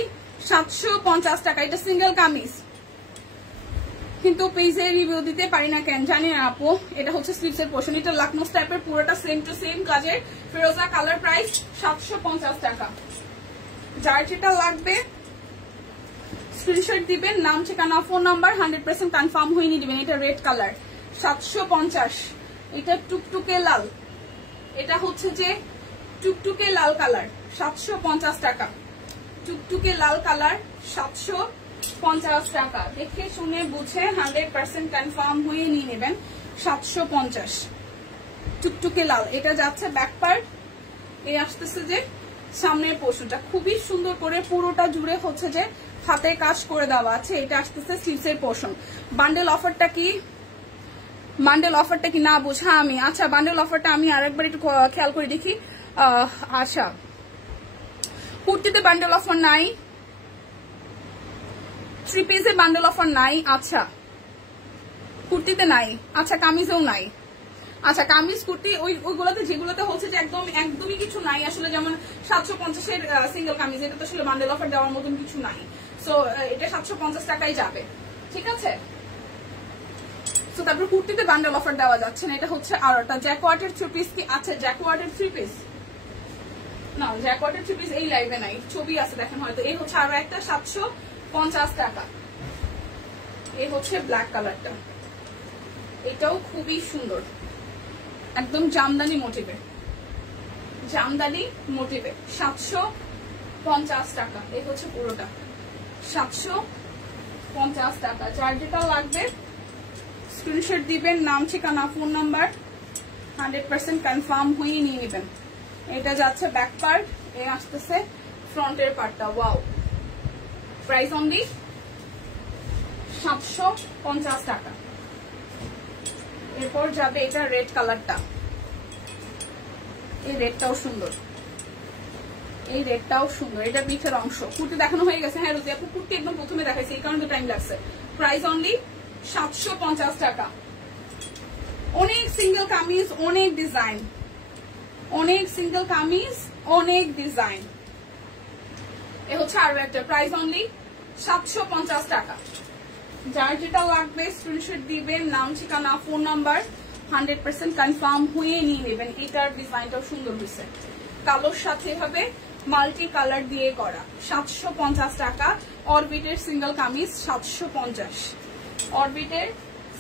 750 টাকা। এটা সিঙ্গেল কামিজ, কিন্তু পেজে রিভিউ দিতে পারি না কেন জানি না আপু। এটা হচ্ছে স্লিভসের পোর্শন, এটা লাকনোস টাইপের, পুরোটা সেম টু সেম কাজের, ফিরোজা কালার, প্রাইস 750 টাকা। যার যেটা লাগবে স্ক্রিনশট দিবেন, নাম ঠিকানা ফোন নাম্বার 100% কনফার্ম হয়ে নিয়ে দিবেন। এটা রেড কালার 750, এটা টুকটুকে লাল, এটা হচ্ছে যে টুকটুকে লাল কালার 750 টাকা, টুকটুকে লাল কালার 750 টাকা। দেখে শুনে বুঝে 100% কনফার্ম হয়ে নিয়ে নেবেন। 750 টুকটুকে লাল। এটা যাচ্ছে ব্যাক পার্ট, এই আসতেছে যে সামনের পোর্শনটা খুবই সুন্দর করে পুরোটা জুড়ে হচ্ছে যে হাতে কাজ করে দেওয়া আছে। এটা আসতেছে স্লিভসের পোর্শন। বান্ডেল অফারটা কি, বান্ডেল অফারটা কি না বোঝা আমি। আচ্ছা, বান্ডেল অফারটা আমি আরেকবার একটু খেয়াল করে দেখি। আচ্ছা, কুর্তিতে বান্ডেল অফার নাই, 3 পিসে বান্ডেল অফার নাই। আচ্ছা, কুর্তিতে নাই। আচ্ছা, কামিজেও নাই। আচ্ছা, কামিজ কুর্তি ওইগুলোতে যেগুলোতে হচ্ছে যে একদমই কিছু নাই আসলে, যেমন 750-এর সিঙ্গেল কামিজ, এটা তো আসলে বান্ডেল অফার দেওয়ার মতন কিছু নাই। সো এটা 750 টাকাই যাবে, ঠিক আছে? সো তারপর কুর্তিতে বান্ডেল অফার দেওয়া যাচ্ছে না। এটা হচ্ছে আর একটা জ্যাকওয়ার্ডের 3 পিস কি আছে? জ্যাকওয়ার্ডের 3 পিস না, জ্যাকওয়ার্ডের 3 পিস এই লাইভে নাই, ছবি আছে দেখেন হয়তো। এই হচ্ছে আরো একটা 750 টাকা। এই হচ্ছে ব্ল্যাক কালারটা, এটাও খুবই সুন্দর, একদম জামদানি মোটিভে, জামদানি মোটিভে 750 টাকা। এই হচ্ছে পুরোটা 750 টাকা। যার যেটা লাগবে স্ক্রিনশট দিবেন, নাম ঠিকানা ফোন নাম্বার 100% কনফার্ম হয়ে নিয়ে নেবেন। এটা যাচ্ছে ব্যাক পার্ট, এই আসতেছে ফ্রন্টের পার্টটা। ওয়াও, প্রাইস অনলি 750 টাকা। এরপর যাবে এটা রেড কালারটা, এই রেডটাও সুন্দর, এই রেডটাও সুন্দর। এটা পিঠের অংশ, কুর্তি দেখানো হয়ে গেছে। হ্যাঁ রোজি আপু, কুর্তি একদম প্রথমে দেখাইছে, এই কারণে তো টাইম লাগছে। প্রাইস অনলি 750 টাকা। অনেক সিঙ্গেল কামিজ, অনেক ডিজাইন, অনেক সিঙ্গেল কামিজ, অনেক ডিজাইন। এ হচ্ছে আরো একটা, প্রাইস অনলি 750 টাকা। যার যেটা লাগবে স্ক্রিনশট দিবেন, নাম ঠিকানা ফোন নাম্বার 100% কনফার্ম হয়ে নিয়ে নেবেন। এটার ডিজাইনটাও সুন্দর হয়েছে, কালোর সাথে হবে মাল্টি কালার দিয়ে করা। 750 টাকা। অরবিটের সিঙ্গেল কামিজ 750, অরবিটের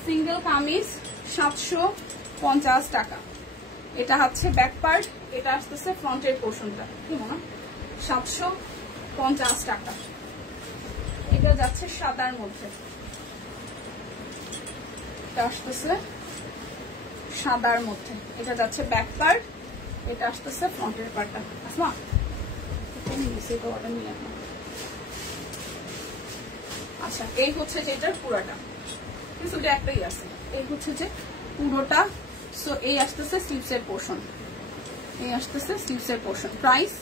সিঙ্গেল কামিজ 750 টাকা। এটা হচ্ছে ব্যাক পার্ট, এটা আসতেছে ফ্রন্টের পোর্শনটা, কি মনে 750 টাকা। এটা যাচ্ছে সাদার মধ্যে, এটা আসতেছে সাদার মধ্যে, এটা যাচ্ছে ব্যাক পার্ট, এটা আসতেছে ফ্রন্টের পার্টটা। আসমা আচ্ছা, এই হচ্ছে যেটার পুরাটা, কিন্তু একটাই আছে। এই হচ্ছে যে পুরোটা। সো এই আসতেছে স্লিভসের পোর্শন, এই আসতেছে স্লিভসের পোর্শন। প্রাইস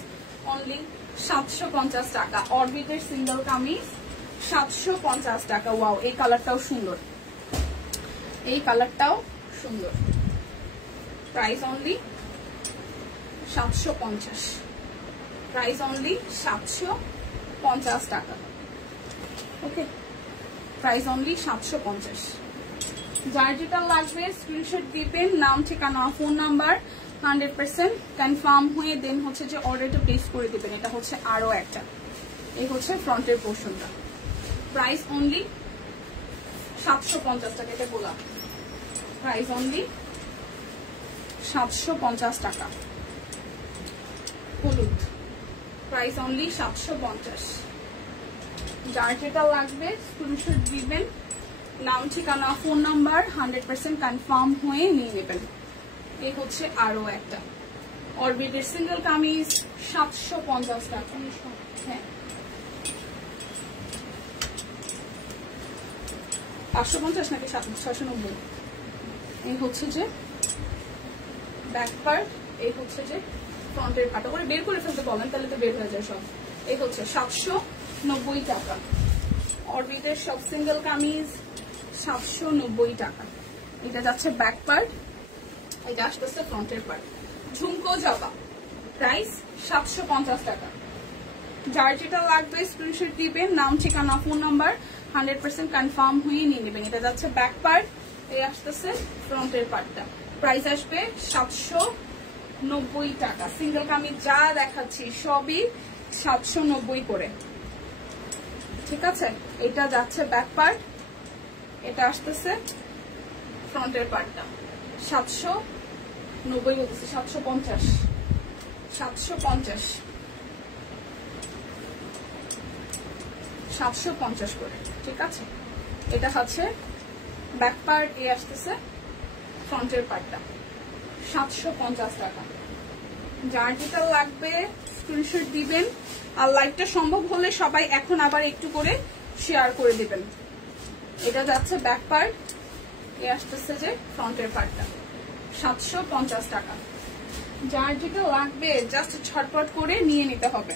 অনলি 750 টাকা। অরবিটের সিঙ্গেল কামিজ 750 টাকা। ওয়াও, এই কালারটাও সুন্দর, এই কালারটাও সুন্দর। প্রাইস অনলি 750, প্রাইস অনলি 750 টাকা। ওকে, প্রাইস অনলি 750। যার যেটা লাগবে স্ক্রিনশট দিবেন, নাম ঠিকানা ফোন নাম্বার 100% কনফার্ম হয়ে দেন হচ্ছে যে অর্ডারটা প্লেস করে দিবেন। এটা হচ্ছে আরো একটা, এই হচ্ছে ফ্রন্টের পোর্শনটা। প্রাইস অনলি 750 টাকা। এটা বলা প্রাইস অনলি 750 টাকা। হলুদ, প্রাইস অনলি 750। যার যেটা লাগবে স্ক্রিনশট দিবেন, নাম ঠিকানা ফোন নাম্বার 100% কনফার্ম হয়ে নিয়ে নেবেন। এই হচ্ছে আরো একটা অরবিটের সিঙ্গেল কামিজ 750 টাকা। হ্যাঁ, 550 নাকি 690। এই হচ্ছে যে ব্যাক পার্ট, এই হচ্ছে যে ফ্রন্টের পার্ট। ওরে বের করে ফেলতে বলেন, তাহলে তো বের হয়ে যায় সব। এই হচ্ছে 790 টাকা। অরবিটের সব সিঙ্গেল কামিজ 790 টাকা। এটা যাচ্ছে ব্যাক পার্ট, এটা আসতেছে ফ্রন্টের পার্ট। ঝুমকো জামা প্রাইস 750 টাকা। যার যেটা লাগবে স্ক্রিনশট দিবেন, নাম ঠিকানা ফোন নাম্বার 100% কনফার্ম হয়ে নিয়ে নেবেন। এটা যাচ্ছে ব্যাক পার্ট, এই আসতেছে ফ্রন্টের পার্টটা। প্রাইস আসবে 790 টাকা। সিঙ্গেল কামিজ যা দেখাচ্ছি সবই 790 করে, ঠিক আছে। এটা যাচ্ছে ব্যাক পার্ট, এটা আসতেছে ফ্রন্টের পার্টটা। 790 বলতেছে, 750 750 করে, ঠিক আছে। এটা হচ্ছে ব্যাক পার্ট, এ আসতেছে ফ্রন্টের পার্টটা। 750 টাকা। যার যেটা লাগবে স্ক্রিনশট দিবেন, আর লাইভটা সম্ভব হলে সবাই এখন আবার একটু করে শেয়ার করে দিবেন। এটা যাচ্ছে ব্যাক পার্ট, এ আসতেছে যে ফ্রন্টের পার্টটা। 750 টাকা। যার যেটা লাগবে জাস্ট ঝটপট করে নিয়ে নিতে হবে।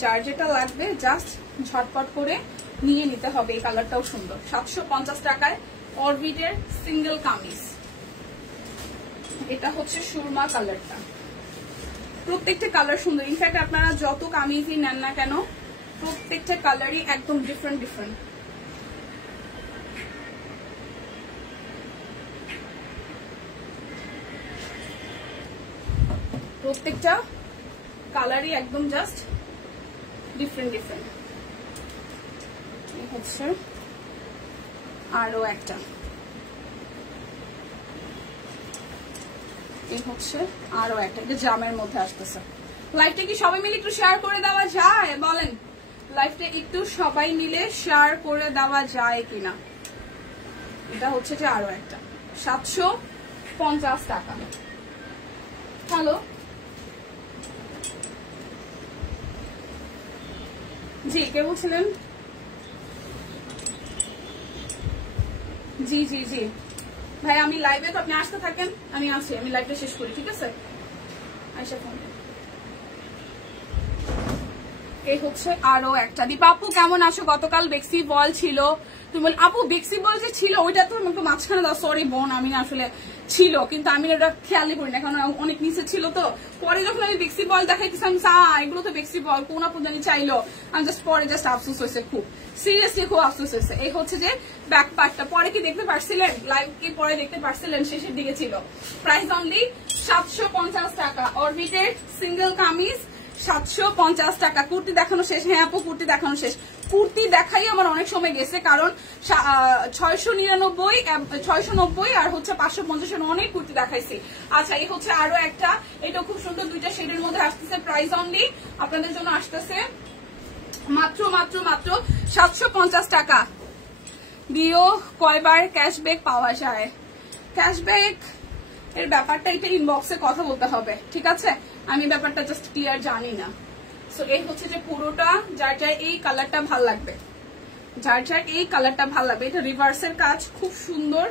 যার যেটা লাগবে জাস্ট ঝটপট করে নিয়ে নিতে হবে। এই কালারটাও সুন্দর। 750 টাকায় অরবিটের সিঙ্গেল কামিজ। এটা হচ্ছে সুরমা কালারটা। প্রত্যেকটা কালার সুন্দর। ইনফ্যাক্ট আপনারা যত কামিজই নেন না কেন, প্রত্যেকটা কালারই একদম ডিফারেন্ট ডিফারেন্ট। প্রত্যেকটা কালারই একদম জাস্ট ডিফারেন্ট ডিফারেন্ট। হচ্ছে আরো একটা, এই হচ্ছে আরো একটা, এটা জামের মধ্যে আসতেছে। লাইভটা কি সবাই মিলে একটু শেয়ার করে দেওয়া যায়? বলেন, লাইভটা একটু সবাই মিলে শেয়ার করে দেওয়া যায় কিনা? এটা হচ্ছে যে আরো একটা, 750 টাকা। হ্যালো, জি কে বলছিলেন? জি জি জি ভাই, আমি লাইভে, তো আপনি আসতে থাকেন, আমি আসি, আমি লাইভটা শেষ করি, ঠিক আছে। আয়শা ফোন। এই হচ্ছে আরো একটা। দীপা আপু কেমন আছো? গতকাল বেক্সি বল ছিল, তুমি বল আপু বেক্সি বল যে ছিল ওইটা তো একটু মাঝখানে দাও। সরি বোন, আমি আসলে ছিল, কিন্তু আমি ওটা খেয়ালই করি না, কারণ অনেক নিচে ছিল। তো পরে যখন আমি বেক্সি বল দেখাইতেছি, আমি এগুলো তো বেক্সি বল, কোন আপু জানি চাইলো, আমি জাস্ট পরে জাস্ট আফসোস হয়েছে, খুব সিরিয়াসলি খুব আফসোস হয়েছে। এই হচ্ছে যে ব্যাক পার্টটা। পরে কি দেখতে পারছিলেন? লাইভ কি পরে দেখতে পারছিলেন? শেষের দিকে ছিল। প্রাইস অনলি 750 টাকা। অরবিটের সিঙ্গেল কামিজ 750 টাকা। কুর্তি দেখানো শেষ? হ্যাঁ আপু কুর্তি দেখানো শেষ। কুর্তি দেখাই আমার অনেক সময় গেছে, কারণ 690 আর হচ্ছে 550 অনেক কুর্তি দেখাইছি। আচ্ছা, এই হচ্ছে আরো একটা, এটা খুব সুন্দর, দুইটা শেডের মধ্যে আসতেছে। প্রাইস অনলি আপনাদের জন্য আসতেছে মাত্র মাত্র মাত্র 750 টাকা। দিও কয়বার ক্যাশব্যাক পাওয়া যায়? ক্যাশব্যাক এর ব্যাপারটা এটা ইনবক্সে কথা বলতে হবে, ঠিক আছে। আমি ব্যাপারটা জাস্ট ক্লিয়ার জানি না। সো এই হচ্ছে যে পুরোটা, যার যার এই কালারটা ভাল লাগবে, যার যার এই কালারটা ভাল লাগবে। এটা রিভার্সের কাজ, খুব সুন্দর,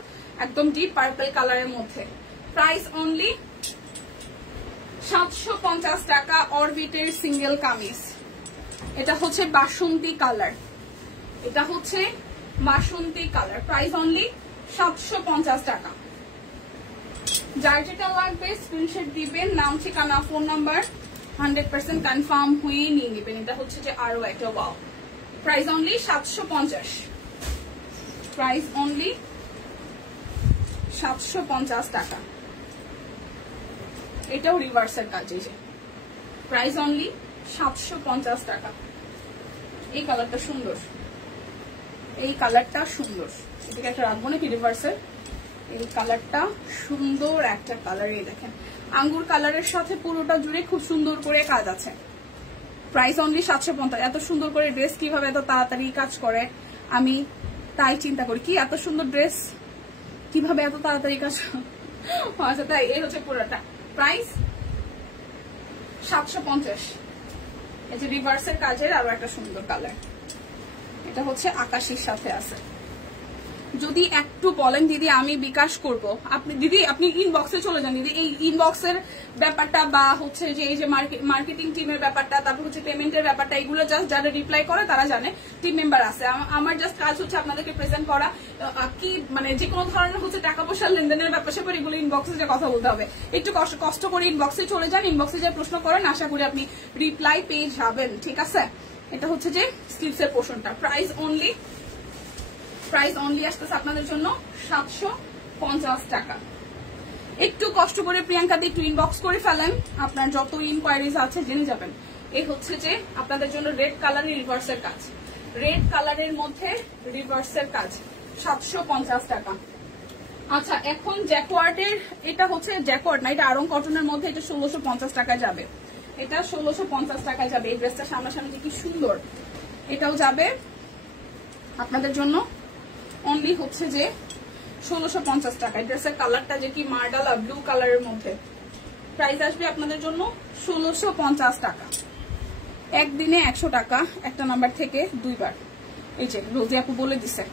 একদম ডিপ পার্পল কালারের মধ্যে। প্রাইস অনলি 750 টাকা। অরবিটের সিঙ্গেল কামিজ। এটা হচ্ছে বাসন্তী কালার, এটা হচ্ছে বাসন্তী কালার। প্রাইস অনলি 750 টাকা। যার যেটা লাগবে স্ক্রিনশট দিবেন, নাম ঠিকানা ফোন নাম্বার 100% কনফার্ম হয়ে নিয়ে নেবেন। এটা হচ্ছে যে আরো একটা wow. Price only 750। Price only 750 টাকা। এটাও রিভার্সের কাজ। এই যে প্রাইস অনলি 750 টাকা। এই কালারটা সুন্দর, এই কালারটা সুন্দর। এটাকে একটা রাখবো নাকি রিভার্সের? এই কালারটা সুন্দর একটা কালার। এই দেখেন আঙ্গুর কালারের সাথে পুরোটা জুড়ে খুব সুন্দর করে কাজ আছে। Price only 750। এত সুন্দর করে ড্রেস কিভাবে এত তাড়াতাড়ি কাজ করে, আমি তাই চিন্তা করি, কি এত সুন্দর ড্রেস কিভাবে এত তাড়াতাড়ি কাজ। আচ্ছা তাই, এই হচ্ছে পুরোটা। প্রাইস 750। এই যে রিভার্সের কাজের আরো একটা সুন্দর কালার। এটা হচ্ছে আকাশির সাথে আছে। যদি একটু বলেন দিদি আমি বিকাশ করব, আপনি দিদি আপনি ইনবক্সে চলে যান দিদি। এই ইনবক্সের ব্যাপারটা বা হচ্ছে যে এই যে মার্কেটিং টিমের ব্যাপারটা, তারপর হচ্ছে পেমেন্টের ব্যাপারটা, এগুলো জাস্ট যারা রিপ্লাই করে তারা জানে, টিম মেম্বার আছে। আমার জাস্ট কাজ হচ্ছে আপনাদেরকে প্রেজেন্ট করা, কি মানে যে কোনো ধরনের হচ্ছে টাকা পয়সার লেনদেনের ব্যাপার স্যাপার এগুলো ইনবক্সে যে কথা বলতে হবে। একটু কষ্ট করে ইনবক্সে চলে যান, ইনবক্সে যে প্রশ্ন করেন, আশা করি আপনি রিপ্লাই পেয়ে যাবেন, ঠিক আছে। এটা হচ্ছে যে স্লিভসের পোর্শনটা। প্রাইস অনলি আসতেছে আপনাদের জন্য 750 টাকা। একটু কষ্ট করে প্রিয়াঙ্কাতে একটু ইনবক্স করে ফেলেন, আপনার যত ইনকোয়ারিজ আছে জেনে যাবেন। এই হচ্ছে যে আপনাদের জন্য রেড কালারের রিভার্সের কাজ, রেড কালারের মধ্যে রিভার্সের কাজ 750 টাকা। আচ্ছা, এখন জ্যাকওয়ার্ডের, এটা হচ্ছে জ্যাকওয়ার্ড না, এটা আরং কটনের মধ্যে, এটা 1650 টাকা যাবে। এটা 1650 টাকা যাবে। এই ড্রেসটা সামনাসামনি কি সুন্দর, এটাও যাবে আপনাদের জন্য অনলি হচ্ছে যে 1650 টাকা। ড্রেসের কালারটা যে কি মার্ডালা ব্লু কালারের মধ্যে। প্রাইস আসবে আপনাদের জন্য 1650 টাকা। একদিনে 100 টাকা একটা নাম্বার থেকে দুইবার। এই যে রোজি আপু বলে দিছে।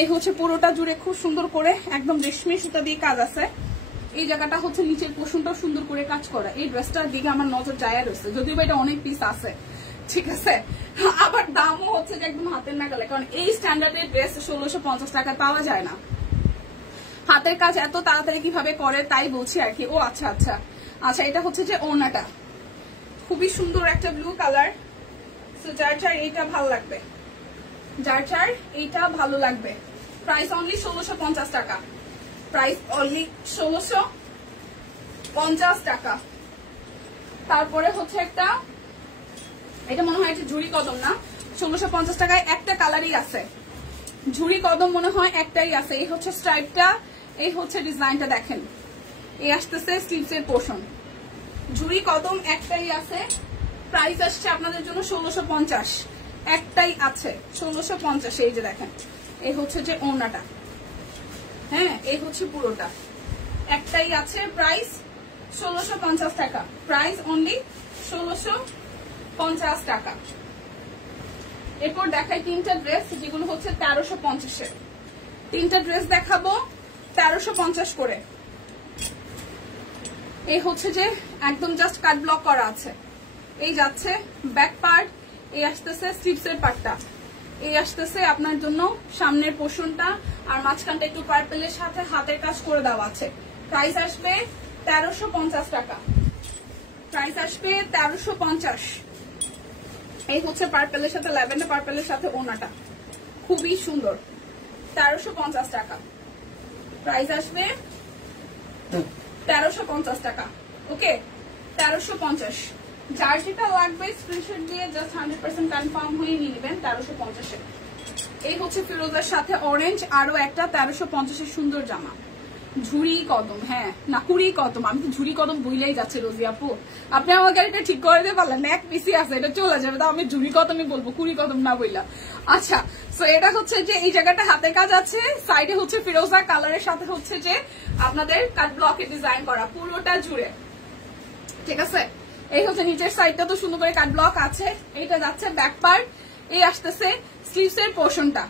এই হচ্ছে পুরোটা জুড়ে খুব সুন্দর করে একদম রেশমি সুতা দিয়ে কাজ আছে। এই জায়গাটা হচ্ছে নিচের পোর্শনটাও সুন্দর করে কাজ করা। এই ড্রেসটার দিকে আমার নজর যায় রয়েছে, যদিও বা এটা অনেক পিস আছে, ঠিক আছে। আবার দামও হচ্ছে যে একদম হাতের নাগালে, কারণ এই স্ট্যান্ডার্ডের ড্রেস 1650 টাকায় পাওয়া যায় না। হাতের কাজ এত তাড়াতাড়ি কিভাবে করে তাই বলছি আর কি। ও আচ্ছা আচ্ছা আচ্ছা, এটা হচ্ছে যে ওড়নাটা খুবই সুন্দর একটা ব্লু কালার। যার এইটা ভালো লাগবে, যার এইটা ভালো লাগবে। প্রাইস অনলি 1650 টাকা। প্রাইস অনলি 1650 টাকা। তারপরে হচ্ছে একটা, এটা মনে হয় একটা ঝুড়ি কদম না, 1650 টাকায় একটা কালারই আছে। ঝুড়ি কদম মনে হয় একটাই আছে। এই হচ্ছে স্ট্রাইপটা, এই হচ্ছে ডিজাইনটা দেখেন, এই আসতেছে স্লিভসের পোর্শন। ঝুড়ি কদম একটাই আছে। প্রাইস আসছে আপনাদের জন্য 1650, একটাই আছে 1650। এই যে দেখেন, এই হচ্ছে যে ওড়নাটা, হ্যাঁ এই হচ্ছে পুরোটা, একটাই আছে। প্রাইস 1650 টাকা। প্রাইস অনলি 1650 টাকা। এরপর দেখাই তিনটা ড্রেস, যেগুলো হচ্ছে 1350-এর। তিনটা ড্রেস দেখাবো 1350 করে। এই হচ্ছে যে একদম জাস্ট কাট ব্লক করা আছে। এই যাচ্ছে ব্যাক পার্ট, এই আসতেছে স্লিভসের পার্টটা, এই আসতেছে আপনার জন্য সামনের পোর্শনটা, আর মাঝখানটা একটু পার্পেলের সাথে হাতের কাজ করে দেওয়া আছে। প্রাইস আসবে 1350 টাকা। প্রাইস আসবে 1350। এই হচ্ছে পার্পেলের সাথে ল্যাভেন্ডার পার্পেলের সাথে ওনাটা খুবই সুন্দর, 1350 টাকা। প্রাইস আসবে 1350 টাকা। ওকে, 1350। যার যেটা লাগবে স্ক্রিনশট দিয়ে জাস্ট 100% কনফার্ম হয়ে নিয়ে নেবেন 1350-এ। এই হচ্ছে ফিরোজার সাথে অরেঞ্জ, আরো একটা 1350-এর সুন্দর জামা, ঝুড়ি কদম, হ্যাঁ না কুড়ি কদম, আমি তো ঝুড়ি কদম বইলেই যাচ্ছে রোজি আপু। আপনি আমাকে এটা ঠিক করে দিতে পারলেন না, এক পিসি আছে, এটা চলে যাবে, তো আমি ঝুড়ি কদমই বলবো, কুড়ি কদম না বইলা। আচ্ছা, তো এটা হচ্ছে যে এই জায়গাটা হাতের কাজ আছে, সাইডে হচ্ছে ফিরোজা কালারের সাথে হচ্ছে যে আপনাদের কাট ব্লকে ডিজাইন করা পুরোটা জুড়ে, ঠিক আছে। এই হচ্ছে নিচের সাইডটা তো সুন্দর করে কাট ব্লক আছে। এইটা যাচ্ছে ব্যাক পার্ট, এই আসতেছে স্লিভসের পোর্শনটা।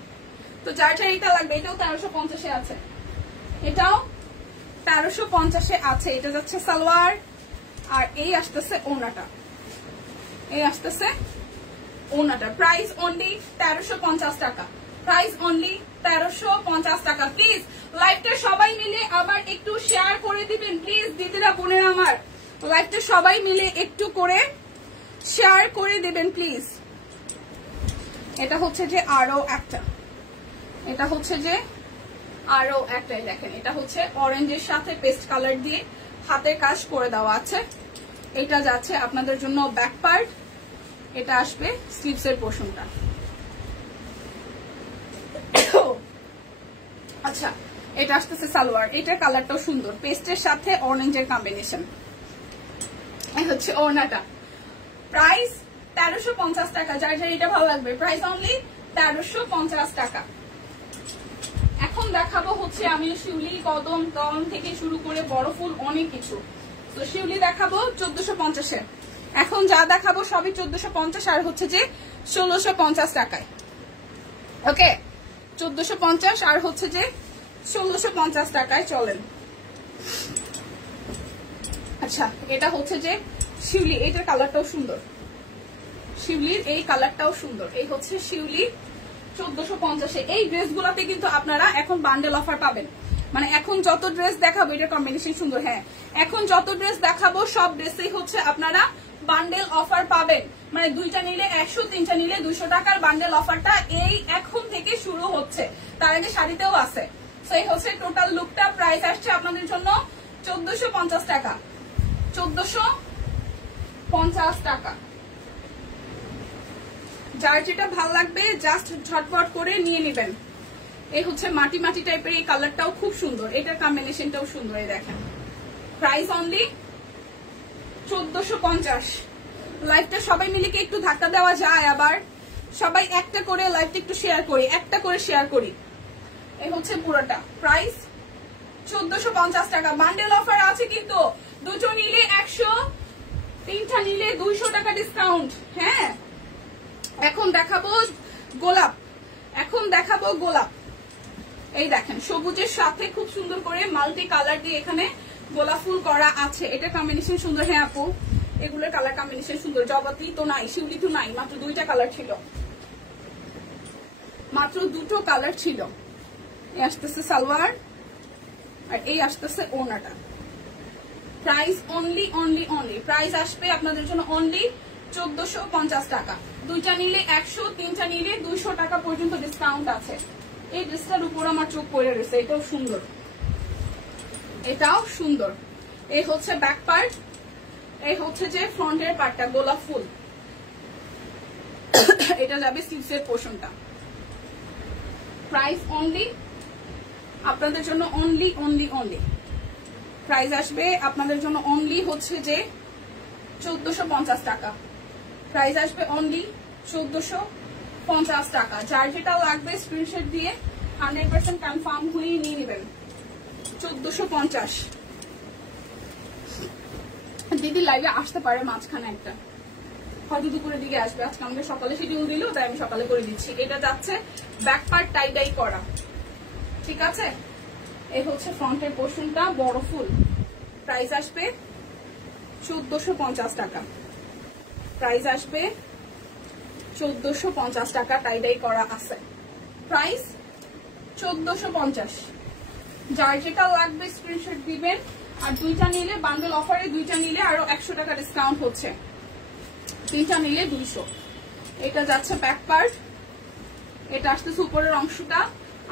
তো যার এইটা লাগবে, এটাও 1350-এ আছে, এটাও 1350-এ আছে। এটা যাচ্ছে সালোয়ার, আর এই আসতেছে ওড়নাটা, এই আসতেছে ওড়নাটা। প্রাইস অনলি 1350 টাকা। প্রাইস অনলি 1350 টাকা। প্লিজ লাইভটা সবাই মিলে আবার একটু শেয়ার করে দিবেন প্লিজ দিদিরা বোনেরা, আমার লাইভটা সবাই মিলে একটু করে শেয়ার করে দিবেন প্লিজ। এটা হচ্ছে যে আরো একটা, এটা হচ্ছে যে আরো একটাই দেখেন, এটা হচ্ছে অরেঞ্জের সাথে পেস্ট কালার দিয়ে হাতের কাজ করে দেওয়া আছে। এটা যাচ্ছে আপনাদের জন্য ব্যাক পার্ট, এটা আসবে স্লিভসের পোর্শনটা। আচ্ছা, এটা আসতেছে সালোয়ার, এটার কালারটাও সুন্দর, পেস্টের সাথে অরেঞ্জের কম্বিনেশন। এই হচ্ছে ওড়নাটা। প্রাইস 1350 টাকা। যার যার এটা ভালো লাগবে, প্রাইস অনলি 1350 টাকা। এখন দেখাবো হচ্ছে আমি শিউলি কদম টম থেকে শুরু করে বড় ফুল অনেক কিছু। তো শিউলি দেখাবো 1450-এ। এখন যা দেখাবো সবই 1450 আর হচ্ছে যে 1650 টাকায়। ওকে 1450 আর হচ্ছে যে 1650 টাকায় চলেন। আচ্ছা এটা হচ্ছে যে শিউলি, এটার কালারটাও সুন্দর, শিউলির এই কালারটাও সুন্দর। এই হচ্ছে শিউলি 1450। এই ড্রেসগুলোতে কিন্তু আপনারা এখন বান্ডেল অফার পাবেন, মানে এখন যত ড্রেস দেখাবো এটার কম্বিনেশন সুন্দর। হ্যাঁ এখন যত ড্রেস দেখাবো সব ড্রেসেই হচ্ছে আপনারা বান্ডেল অফার পাবেন, মানে 2টা নিলে 100, 3টা নিলে 200 টাকার বান্ডেল অফারটা এই এখন থেকে শুরু হচ্ছে। তার আগে শাড়িতেও আছে। তো এই হচ্ছে টোটাল লুকটা। প্রাইস আসছে আপনাদের জন্য 1450 টাকা, 1450 টাকা। যার যেটা ভালো লাগবে জাস্ট ঝটপট করে নিয়ে নেবেন। এই হচ্ছে মাটি মাটি টাইপের, এই কালারটাও খুব সুন্দর, এটার কম্বিনেশনটাও সুন্দর। এই দেখেন প্রাইস অনলি 1450। লাইভটা সবাই মিলে কি একটু ধাক্কা দেওয়া যায়? আবার সবাই একটা করে লাইভটা একটু শেয়ার করি, একটা করে শেয়ার করি। এই হচ্ছে পুরোটা প্রাইস 1450 টাকা। বান্ডেল অফার আছে কিন্তু, 2টো নিলে 100, 3টা নিলে 200 টাকা ডিসকাউন্ট। হ্যাঁ এখন দেখাবো গোলাপ, এখন দেখাবো গোলাপ। এই দেখেন সবুজের সাথে খুব সুন্দর করে মাল্টি কালার দিয়ে এখানে গোলাপ ফুল করা আছে। এটা কম্বিনেশন সুন্দর। হ্যাঁ আপু এগুলোর কালার কম্বিনেশন সুন্দর। জবাতি তো নাই, শিউলি তো নাই, মাত্র 2টা কালার ছিল, মাত্র 2টো কালার ছিল। এই আসতেছে সালোয়ার আর এই আসতেছে ওড়নাটা। Price only only only, price আসবে আপনাদের জন্য অনলি 1450 টাকা। 2টা নিলে 100, 3টা নিলে 200 টাকা পর্যন্ত ডিসকাউন্ট আছে। এই ড্রেসটার উপর আমার চোখ পড়ে রয়েছে, এটাও সুন্দর, এটাও সুন্দর। এই হচ্ছে ব্যাক পার্ট, এই হচ্ছে যে ফ্রন্টের পার্টটা গোলাপ ফুল। এটা যাবে স্লিভসের পোর্শনটা। প্রাইস অনলি আপনাদের জন্য অনলি অনলি অনলি, প্রাইস আসবে আপনাদের জন্য অনলি হচ্ছে যে 1450 টাকা। প্রাইস আসবে অনলি 1450 টাকা। যার যেটা লাগবে স্ক্রিনশট দিয়ে 100% কনফার্ম হয়ে নিয়ে নেবেন। 1450। দিদি লাইভে আসতে পারে মাঝখানে একটা, হয়তো দুপুরের দিকে আসবে। আজকে আমাকে সকালে শিডিউল দিল, তাই আমি সকালে করে দিচ্ছি। এটা যাচ্ছে ব্যাক পার্ট টাই ডাই করা, ঠিক আছে। এই হচ্ছে ফ্রন্টের পোর্শনটা বড় ফুল। প্রাইস আসবে 1450 টাকা। প্রাইস আসবে 1450 টাকা, টাই ডাই করা আছে। প্রাইস 1450। যার যেটা লাগবে স্ক্রিনশট দিবেন। আর 2টা নিলে বান্ডেল অফারে 2টা নিলে আরো 100 টাকা ডিসকাউন্ট হচ্ছে, 3টা নিলে 200। এটা যাচ্ছে ব্যাক পার্ট, এটা আসতেছে উপরের অংশটা।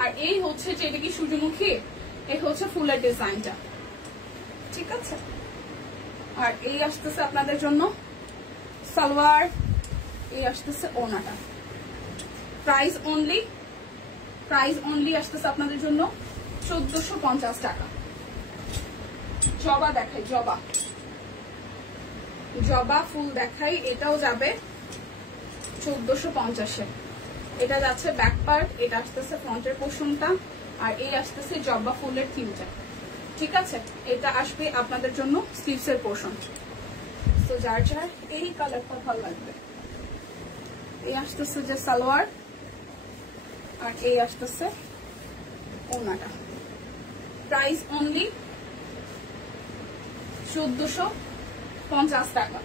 আর এই হচ্ছে যে এটা কি সূর্যমুখী, এই হচ্ছে ফুলের ডিজাইনটা, ঠিক আছে। আর এই আসতেছে আপনাদের জন্য সালোয়ার, এই আসতেছে ওড়নাটা। প্রাইস অনলি আসতেছে আপনাদের জন্য 1450 টাকা। জবা দেখাই, জবা ফুল দেখাই, এটাও যাবে 1450-এ। এটা যাচ্ছে ব্যাক পার্ট, এটা আসতেছে ফ্রন্টের পোর্শনটা, আর এই আসতেছে জবা ফুলের থিমটা, ঠিক আছে। এটা আসবে আপনাদের জন্য স্লিভসের পোর্শন। তো যার যার এই কালারটা ভালো লাগবে, এই আসতেছে যে সালোয়ার, আর এই আসতেছে ওড়নাটা। প্রাইস অনলি 1450 টাকা।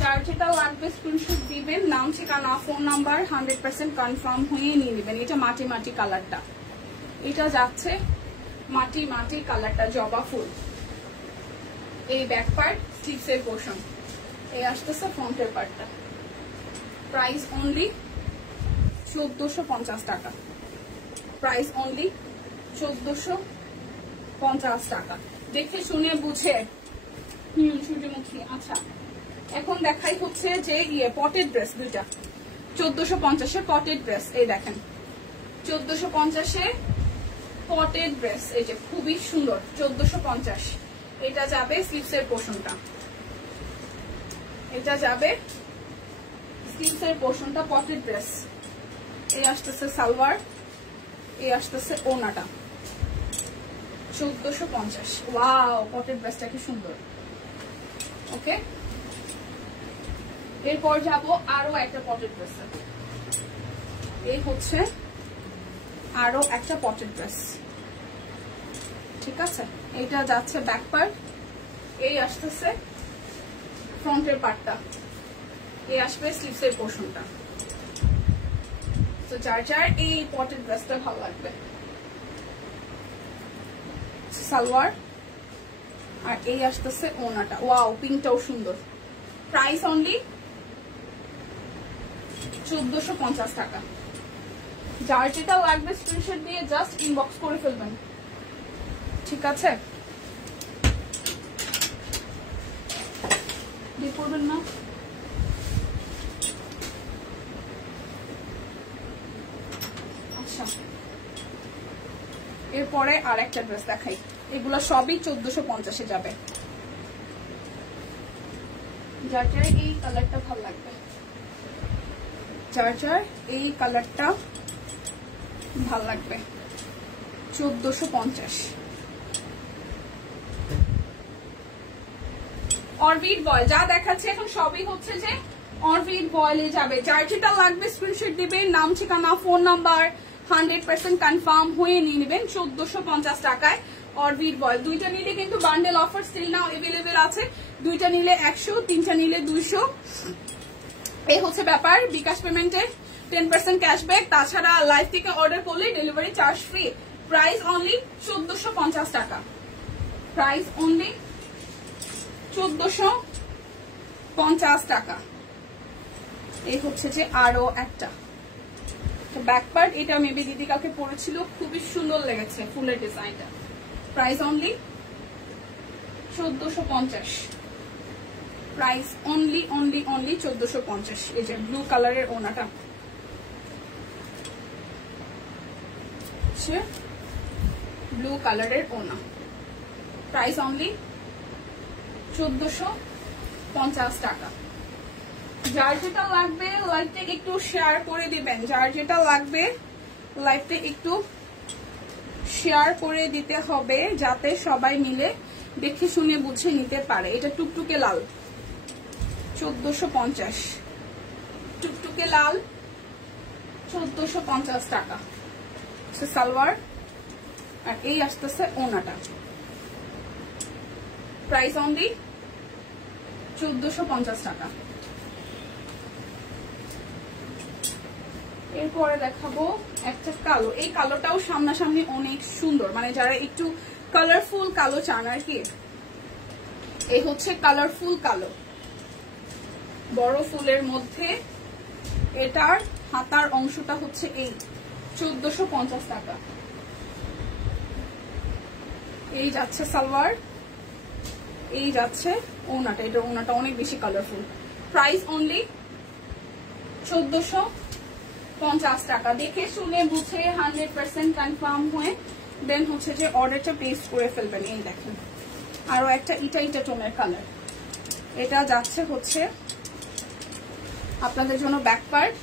যার যেটা লাগবে স্ক্রিনশট দিবেন, নাম ঠিকানা ফোন নাম্বার 100% কনফার্ম হয়ে নিয়ে নেবেন। এটা মাটি মাটি কালারটা, এটা যাচ্ছে মাটি মাটি কালারটা জবা ফুল। এই ব্যাক পার্ট স্লিভসের পোর্শন, এই আসতেছে ফ্রন্টের পার্টটা। প্রাইস অনলি 1450 টাকা। প্রাইস অনলি 1450 টাকা। দেখে শুনে বুঝে সূর্যমুখী। আচ্ছা এখন দেখাই হচ্ছে যে পটেড ড্রেস, 2টা 1450-এ পটেড ড্রেস। এই দেখেন 1450-এ পটেড ড্রেস, এই যে খুবই সুন্দর 1450। এটা যাবে স্লিভসের পোর্শনটা, এটা যাবে স্লিভসের পোর্শনটা পটেড ড্রেস। এই আসতেছে সালোয়ার, এই আসতেছে ওড়নাটা। 1450। ওয়াও পটেড ড্রেসটা কি সুন্দর। ওকে এরপর যাব আরো একটা পটেড ড্রেস। এই হচ্ছে আরো একটা পটেড ড্রেস, ঠিক আছে। এটা যাচ্ছে ব্যাক পার্ট, এই আসতেছে ফ্রন্টের পার্টটা, এই আসবে স্লিভসের পোর্শনটা। তো যার যার এই পটেড ড্রেসটা ভালো লাগবে, সালোয়ার আর এই আসতেছে ওনাটা। ওয়াও, পিঙ্কটাও সুন্দর। প্রাইস অনলি 1450 টাকা। যার যেটা লাগবে স্ক্রিনশট দিয়ে জাস্ট ইনবক্স করে ফেলবেন, ঠিক আছে। দিয়ে করবেন না, আচ্ছা। এরপরে আর একটা ড্রেস দেখাই, এগুলো সবই 1450-এ যাবে। যার যার এই কালারটা ভালো লাগবে, যার যার এই কালারটা ভাল লাগবে, 1450। অরবিট বয়েল যা দেখাচ্ছে এখন সবই হচ্ছে যে অরবিট বয়েলে যাবে। যার যেটা লাগবে স্ক্রিনশট দিবেন, নাম ঠিকানা ফোন নাম্বার 100% কনফার্ম হয়ে নিয়ে নেবেন 1450 টাকায় অরবিট বয়েল। দুইটা নিলে কিন্তু bundle offer still now available আছে, দুইটা নিলে 100, তিনটা নিলে 200। এই হচ্ছে ব্যাপার। বিকাশ পেমেন্টে 10% ক্যাশব্যাক, তাছাড়া লাইভ থেকে অর্ডার করলে delivery charge free. Price only 1450 টাকা, প্রাইস অনলি 1450 টাকা। এই হচ্ছে যে আরো একটা ব্যাক পার্ট, এটা মেবি দিদি কালকে পরেছিল, খুবই সুন্দর লেগেছে ফুলের ডিজাইনটা। Price only 1450, price only 1450। এই যে ব্লু কালারের ওনাটা, ব্লু কালারের ওনা, প্রাইস অনলি 1450 টাকা। যার যেটা লাগবে লাইভটা একটু শেয়ার করে দিবেন, যার যেটা লাগবে লাইভটা একটু শেয়ার করে দিতে হবে যাতে সবাই মিলে দেখে শুনে বুঝে নিতে পারে। এটা টুকটুকে লাল, 1450, টুকটুকে লাল 1450 টাকা। সালোয়ার আর এই আসতেছে ওনাটা, প্রাইস অনলি 1450 টাকা। এরপরে দেখাবো একটা কালো, এই কালোটাও সামনাসামনি অনেক সুন্দর, মানে যারা একটু কালারফুল কালো চান আর কি। এই হচ্ছে কালারফুল কালো, বড় ফুলের মধ্যে। এটার হাতার অংশটা হচ্ছে এই 1450 টাকা। এই যাচ্ছে সালোয়ার, এই যাচ্ছে ওনাটা, এটা ওনাটা অনেক বেশি কালারফুল। প্রাইস অনলি 1450 টাকা। দেখে শুনে বুঝে 100% কনফার্ম হয়ে দেন হচ্ছে যে অর্ডারটা প্লেস করে ফেলবেন। এই দেখেন আরো একটা ইটা টোনের কালার, এটা যাচ্ছে হচ্ছে আপনাদের জন্য ব্যাক পার্ট,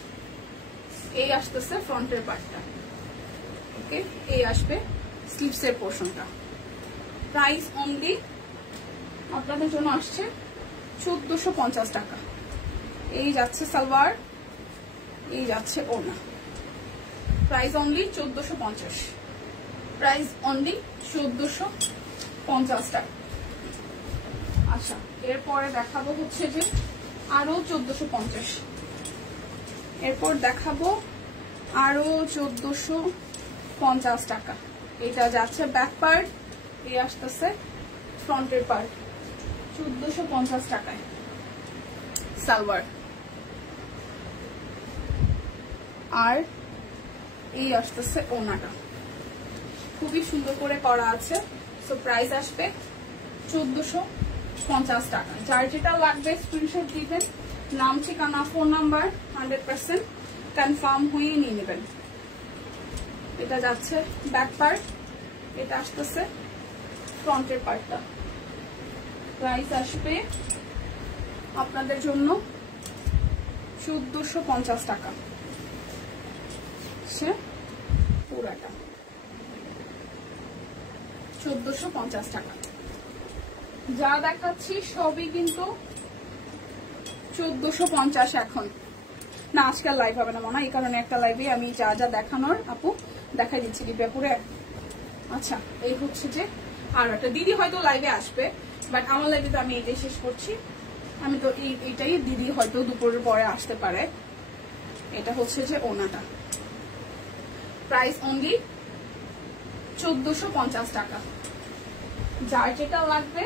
এই আসতেছে ফ্রন্টের পার্টটা, ওকে। এই আসবে স্লিভসের পোর্শনটা। প্রাইস অনলি আপনাদের জন্য আসছে 1450 টাকা। এই যাচ্ছে সালোয়ার, এই যাচ্ছে ওনা, প্রাইস অনলি 1450, প্রাইস অনলি 1450 টাকা। আচ্ছা, এরপরে দেখাবো হচ্ছে যে আরো 1450, এরপর দেখাবো আরো 1450 টাকা। এটা যাচ্ছে ব্যাক পার্ট, এই আসতেছে ফ্রন্টের পার্ট, 1450 টাকায় সালোয়ার। আর এই আসতেছে ওনাটা, খুবই সুন্দর করে করা আছে। সো প্রাইস আসবে 1450 টাকা। যার যেটা লাগবে স্ক্রিনশট দিবেন, নাম ঠিকানা ফোন নাম্বার 100% কনফার্ম হয়ে নিয়ে নেবেন। এটা যাচ্ছে ব্যাক পার্ট, এটা আসতেছে ফ্রন্টের পার্টটা। প্রাইস আসবে আপনাদের জন্য 1450 টাকা, পুরাটা 1450 টাকা। যা দেখাচ্ছি সবই কিন্তু 1450 এখন। না আজকে আর লাইভ হবে না মামা, এই কারণে একটা লাইভে আমি যা যা দেখানোর আপু দেখাই দিচ্ছি দিব্যাপুরে। আচ্ছা এই হচ্ছে যে আর একটা দিদি হয়তো লাইভে আসবে, বাট আমার লাইভে তো আমি এটাই শেষ করছি। আমি তো এইটাই, দিদি হয়তো দুপুরের পরে আসতে পারে। এটা হচ্ছে যে ওনাটা, প্রাইস অনলি 1450 টাকা। যার যেটা লাগবে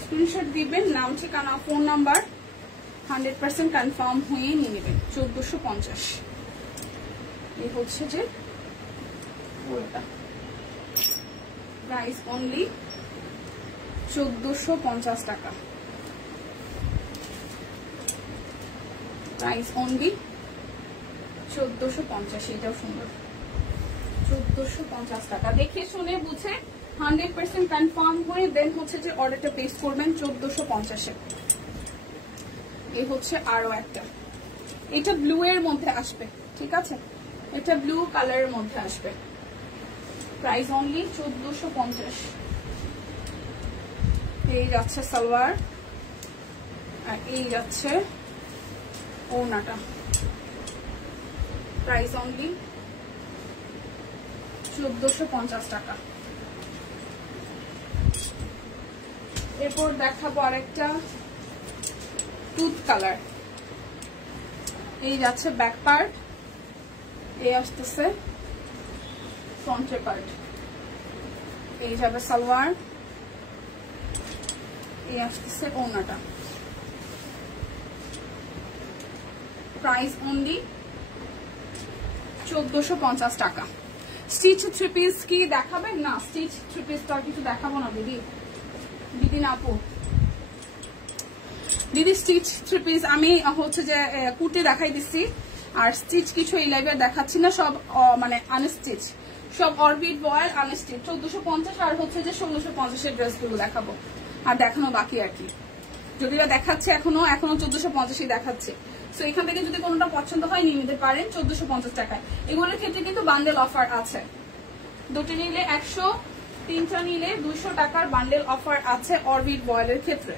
স্ক্রিনশট দিবেন, নাম ঠিকানা ফোন নাম্বার 100% কনফার্ম হয়ে নিয়ে নেবেন। 1450 এই হচ্ছে যে ওটা, প্রাইস অনলি 1450 টাকা। Price only 1450। এটাও সুন্দর, 1450 টাকা। দেখে শুনে বুঝে 100% কনফার্ম হয়ে দেন হচ্ছে যে অর্ডারটা প্লেস করবেন 1450-এ। এই হচ্ছে আরো একটা, এটা ব্লু এর মধ্যে আসবে, ঠিক আছে, এটা ব্লু কালারের মধ্যে আসবে। Price only 1450। এই যাচ্ছে সালোয়ার, আর এই যাচ্ছে ওড়নাটা। প্রাইস অনলি 1450 টাকা। এরপর দেখাবো আরেকটা টুথ কালার। এই যাচ্ছে ব্যাক পার্ট, এই আসতেছে ফ্রন্টের পার্ট, এই যাবে সালোয়ার, এই আসতেছে ওড়নাটা। প্রাইস অনলি 1450 টাকা। স্টিচ 3 পিস কি দেখাবেন? না, স্টিচ 3 পিস তো আর কিছু দেখাবো না দিদি, দিদি না আপু। দিদি স্টিচ 3 পিস আমি হচ্ছে যে কুর্তি দেখাই দিচ্ছি, আর স্টিচ কিছু এই লাইভে দেখাচ্ছি না, সব মানে আনস্টিচ, সব অরবিট বয়েল আনস্টিচ। 1450 আর হচ্ছে যে 1650 এর ড্রেসগুলো দেখাবো, আর দেখানো বাকি আর কি। যদিও দেখাচ্ছে এখনো 1450 দেখাচ্ছে। সো এখান থেকে যদি কোনোটা পছন্দ হয় নিয়ে নিতে পারেন 1450 টাকায়। এগুলোর ক্ষেত্রে কিন্তু বান্ডেল অফার আছে, দুটো নিলে 100, তিনটা নিলে 200 টাকার বান্ডেল অফার আছে অরবিট বয়েলের ক্ষেত্রে।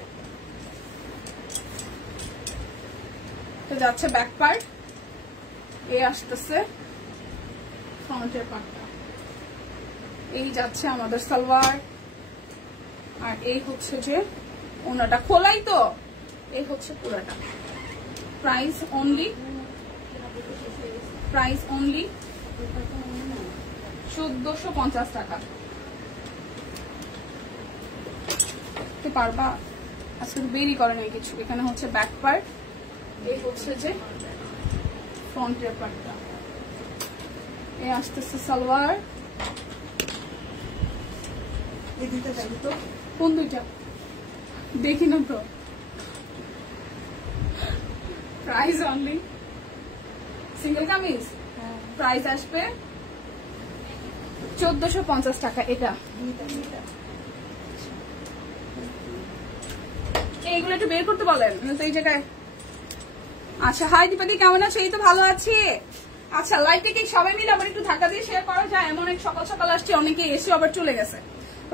তো যাচ্ছে ব্যাক পার্ট, এই আসতেছে ফ্রন্টের পার্টটা, এই যাচ্ছে আমাদের সালোয়ার, আর এই হচ্ছে যে ওনাটা খোলাই, তো এই হচ্ছে পুরাটা। প্রাইস অনলি 1450 টাকা। পারবা আজকে বেরি করে নাই কিছু। এখানে হচ্ছে ব্যাক পার্ট, এই হচ্ছে যে ফ্রন্টের পার্টটা, এই আসতেছে সালোয়ার। এই দুইটা যাবে তো, কোন দুইটা দেখি না তো। Price only single kameez, price আসবে 1450 টাকা। এটা এইগুলো একটু বের করতে বলেন তো এই জায়গায়। আচ্ছা হাই দীপাদি, কেমন আছে? এই তো ভালো আছি। আচ্ছা লাইভটা কি সবাই মিলে আবার একটু ধাক্কা দিয়ে শেয়ার করা যায়? এমন এক সকাল সকাল আসছে, অনেকে এসে আবার চলে গেছে।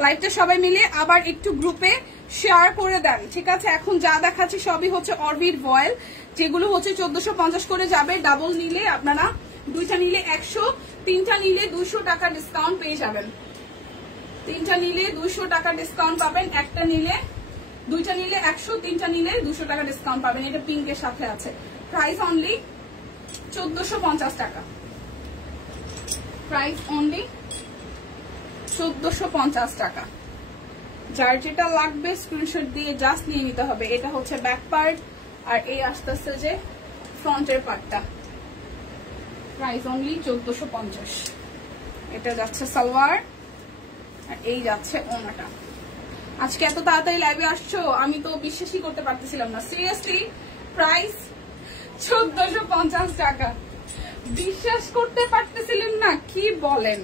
লাইভটা সবাই মিলে আবার একটু গ্রুপে শেয়ার করে দেন, ঠিক আছে? এখন যা দেখাচ্ছি সবই হচ্ছে অরবিট ভয়েল, যেগুলো হচ্ছে 1450 করে যাবে। ডাবল নিলে আপনারা, দুইটা নিলে 100, তিনটা নিলে 200 টাকা ডিসকাউন্ট পেয়ে যাবেন। তিনটা নিলে 200 টাকা ডিসকাউন্ট পাবেন, একটা নিলে, দুইটা নিলে 100, তিনটা নিলে 200 টাকা ডিসকাউন্ট পাবেন। এটা পিঙ্কের সাথে আছে। প্রাইস অনলি 1450 টাকা। প্রাইস অনলি 1450 টাকা। যার যেটা লাগবে স্ক্রিনশট দিয়ে জাস্ট নিয়ে নিতে হবে। এটা হচ্ছে ব্যাক পার্ট, আর এই আসতেছে যে ফ্রন্টের পার্টটা। Price only 1450। এটা যাচ্ছে সালোয়ার, আর এই যাচ্ছে ওনাটা। আজকে এত তাড়াতাড়ি লাইভে আসছো, আমি তো বিশ্বাসই করতে পারতেছিলাম না। সিরিয়াসলি প্রাইস 1450 টাকা। বিশ্বাস করতে পারতেছিলেন না? কি বলেন?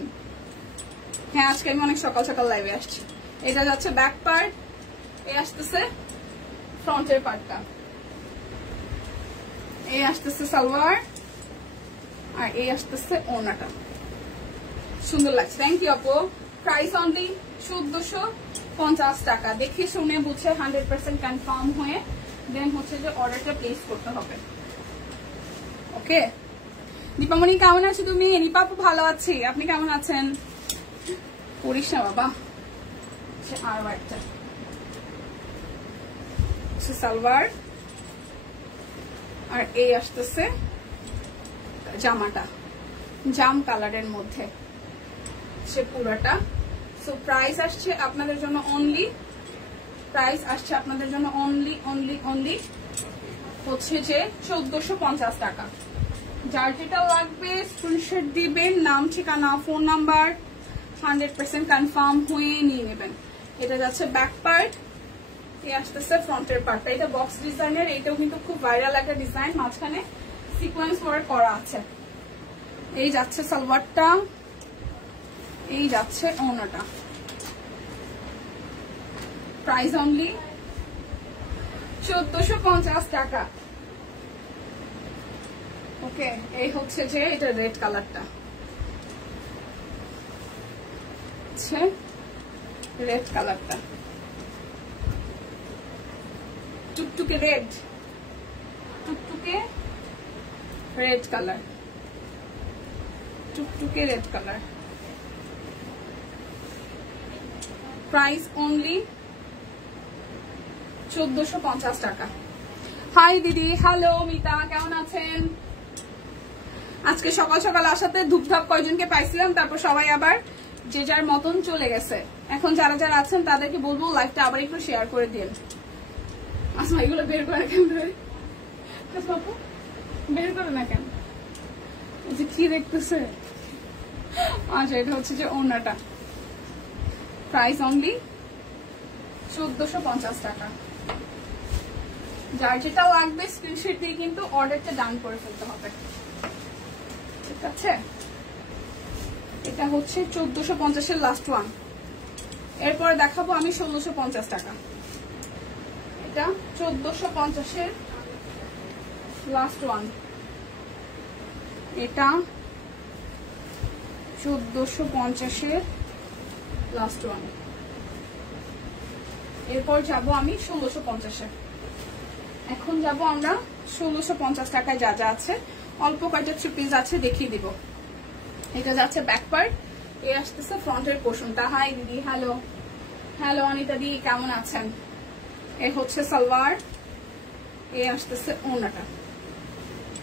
হ্যাঁ আজকে আমি অনেক সকাল সকাল লাইভে আসছি। এটা যাচ্ছে ব্যাক পার্ট, এই আসতেছে ফ্রন্টের পার্টটা, এই আসতেছে সালোয়ার, আর এই আসতেছে ওনাটা। সুন্দর লাগছে, থ্যাংক ইউ আপু। প্রাইস অনলি 1450 টাকা। দেখে শুনে বুঝে 100% কনফার্ম হয়ে দেন হচ্ছে যে অর্ডারটা প্লেস করতে হবে। ওকে দীপামণি কেমন আছো তুমি? নিপাপু ভালো আছি, আপনি কেমন আছেন? করিস না বাবা। আরো একটা সালোয়ার, আর এই আসতেছে জামাটা জাম কালারের মধ্যে সে পুরোটা। সো প্রাইস আসছে আপনাদের জন্য অনলি, প্রাইস আসছে আপনাদের জন্য অনলি অনলি অনলি হচ্ছে যে 1450 টাকা। যার যেটা লাগবে স্ক্রিনশট দিবেন, নাম ঠিকানা ফোন নাম্বার 100% কনফার্ম হয়ে নিয়ে নেবেন। এটা যাচ্ছে ব্যাক পার্ট, এই আসতেছে ফ্রন্টের পার্টটা। এটা বক্স ডিজাইনের, এটাও কিন্তু খুব ভাইরাল একটা ডিজাইন, মাঝখানে সিকোয়েন্স ওয়ার্ক করা আছে। এই যাচ্ছে সালোয়ারটা, এই যাচ্ছে ওড়নাটা। প্রাইস অনলি 1450 টাকা। ওকে, এই হচ্ছে যে এটা রেড কালারটা, রেড কালারটা টুকটুকে রেড, টুকটুকে রেড কালার, টুকটুকে রেড কালার। প্রাইস অনলি 1450 টাকা। হাই দিদি, হ্যালো মিতা, কেমন আছেন? আজকে সকাল সকাল আসাতে ধূপধাপ কয়জনকে পাইছিলাম, তারপর সবাই আবার যে যার মতন চলে গেছে। এখন যারা যারা আছেন তাদেরকে বলবো লাইভটা আবার একটু শেয়ার করে দিন। আচ্ছা এগুলো বের করে কেন বের করে না কেন, যে কি দেখতেছে? আচ্ছা এটা হচ্ছে যে ওড়নাটা। প্রাইস অনলি 1450 টাকা। যার যেটা লাগবে স্ক্রিনশট দিয়ে কিন্তু অর্ডারটা ডান করে ফেলতে হবে, ঠিক আছে? এটা হচ্ছে 1450 এর লাস্ট ওয়ান। এরপরে দেখাবো আমি 1650 টাকা। এটা 1450 এর লাস্ট ওয়ান, এটা 1450 এর লাস্ট ওয়ান। এরপর যাব আমি 1650 এ। এখন যাব আমরা 1650 টাকায় যা যা আছে, অল্প কয়টা থ্রি পিস আছে দেখিয়ে দিব। এটা যাচ্ছে ব্যাক পার্ট, এ আসতেছে ফ্রন্টের পোর্শনটা। হাই দিদি, হ্যালো হ্যালো অনিতা দি, কেমন আছেন? এ হচ্ছে সালোয়ার, এ আসতেছে ওড়নাটা,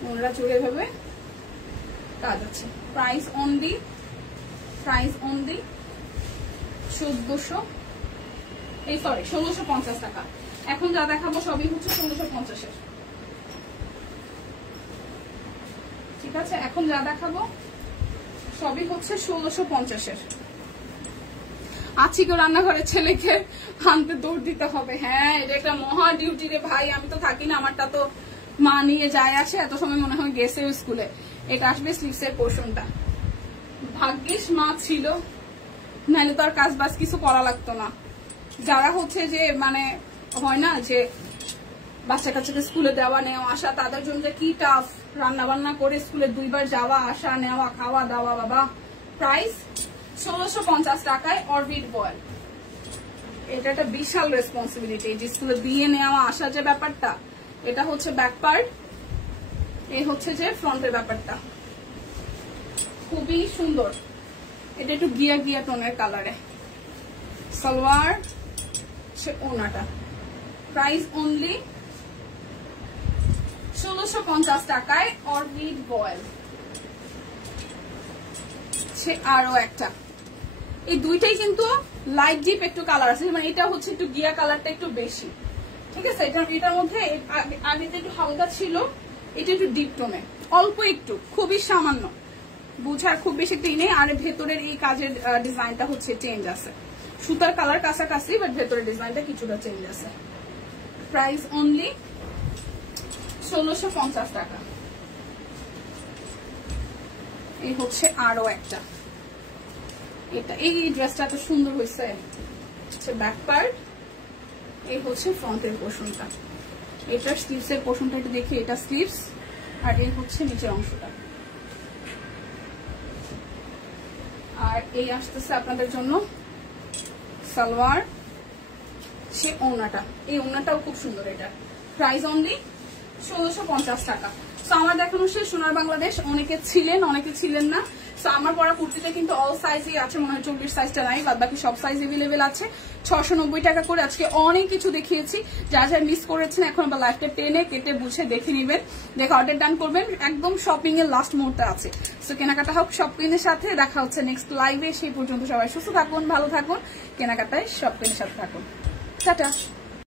ওড়নাটা জুড়ে ভাবে কাজ আছে। প্রাইস অনলি 1650 টাকা। এখন যা দেখাবো সবই হচ্ছে 1650 এর, ঠিক আছে? এখন যা দেখাবো সবই হচ্ছে 1650 এর। আছি কেউ রান্নাঘরে, ছেলেকে আনতে দৌড় দিতে হবে। হ্যাঁ এটা একটা মহা ডিউটি রে ভাই, আমি তো থাকি না, আমারটা তো মা নিয়ে যায় আসে, এত সময় মনে হয় গেছে স্কুলে। এটা আসবে স্লিভস এর পোর্শনটা। ভাগ্যিস মা ছিল, নাহলে তো আর কাজ বাজ কিছু করা লাগতো না। যারা হচ্ছে যে মানে হয় না যে বাচ্চা কাচ্চাকে স্কুলে দেওয়া নেওয়া আসা, তাদের জন্য যে কি টাফ, রান্না বান্না করে স্কুলে 2 বার যাওয়া আসা, নেওয়া খাওয়া দাওয়া। বাবা প্রাইস 1650 টাকায় অরবিট বয়েল। এটা একটা বিশাল রেসপন্সিবিলিটি, যে স্কুলে দিয়ে নেওয়া আসা যে ব্যাপারটা। এটা হচ্ছে ব্যাক পার্ট, এই হচ্ছে যে ফ্রন্টের ব্যাপারটা, খুবই সুন্দর। এটা একটু গিয়া গিয়া টোনের কালারে। সালোয়ার সে ওড়নাটা। প্রাইস অনলি 1650 টাকায় অরবিট বয়েল। সে আরো একটা, এই দুইটাই কিন্তু লাইট ডিপ একটু কালার আছে, মানে এটা হচ্ছে একটু গিয়া কালারটা একটু বেশি, ঠিক আছে? এটার মধ্যে আগে যে একটু হালকা ছিল, এটা একটু ডিপ টোনে, অল্প একটু, খুবই সামান্য, বুঝার খুব বেশি একটু নেই। আর ভেতরের এই কাজের ডিজাইনটা হচ্ছে চেঞ্জ আছে, সুতার কালার কাছাকাছি, বাট ভেতরের ডিজাইনটা কিছুটা চেঞ্জ আছে। প্রাইস অনলি 1650 টাকা। এই হচ্ছে আরো একটা, এটা এই ড্রেসটা এত সুন্দর হয়েছে, ব্যাক পার্ট, এই হচ্ছে ফ্রন্টের পোর্শনটা। এটার স্লিভস এর পোর্শনটা একটু দেখি, এটা স্লিভস, আর এই হচ্ছে নিচের অংশটা। আর এই আসতেছে আপনাদের জন্য সালোয়ার, সে ওড়নাটা, এই ওড়নাটাও খুব সুন্দর। এটা প্রাইস অনলি 1650 টাকা। সো আমার দেখানো শেষ সোনার বাংলাদেশ। অনেকে ছিলেন না। সো আমার পরা কুর্তিতে কিন্তু অল সাইজই আছে, মনে হয় 40 সাইজটা নাই, বাদ বাকি সব সাইজ এভেলেবেল আছে। 690 টাকা করে আজকে অনেক কিছু দেখিয়েছি। যা মিস করেছেন এখন আবার লাইফটা টেনে কেটে বুঝে দেখে নিবেন, দেখে অর্ডার ডান করবেন। একদম শপিং এর লাস্ট মুহূর্তে আছে। সো কেনাকাটা হোক শপিংয়ের সাথে। দেখা হচ্ছে নেক্সট লাইভে। সেই পর্যন্ত সবাই সুস্থ থাকুন, ভালো থাকুন, কেনাকাটায় শপিংয়ের সাথে থাকুন। টাটা।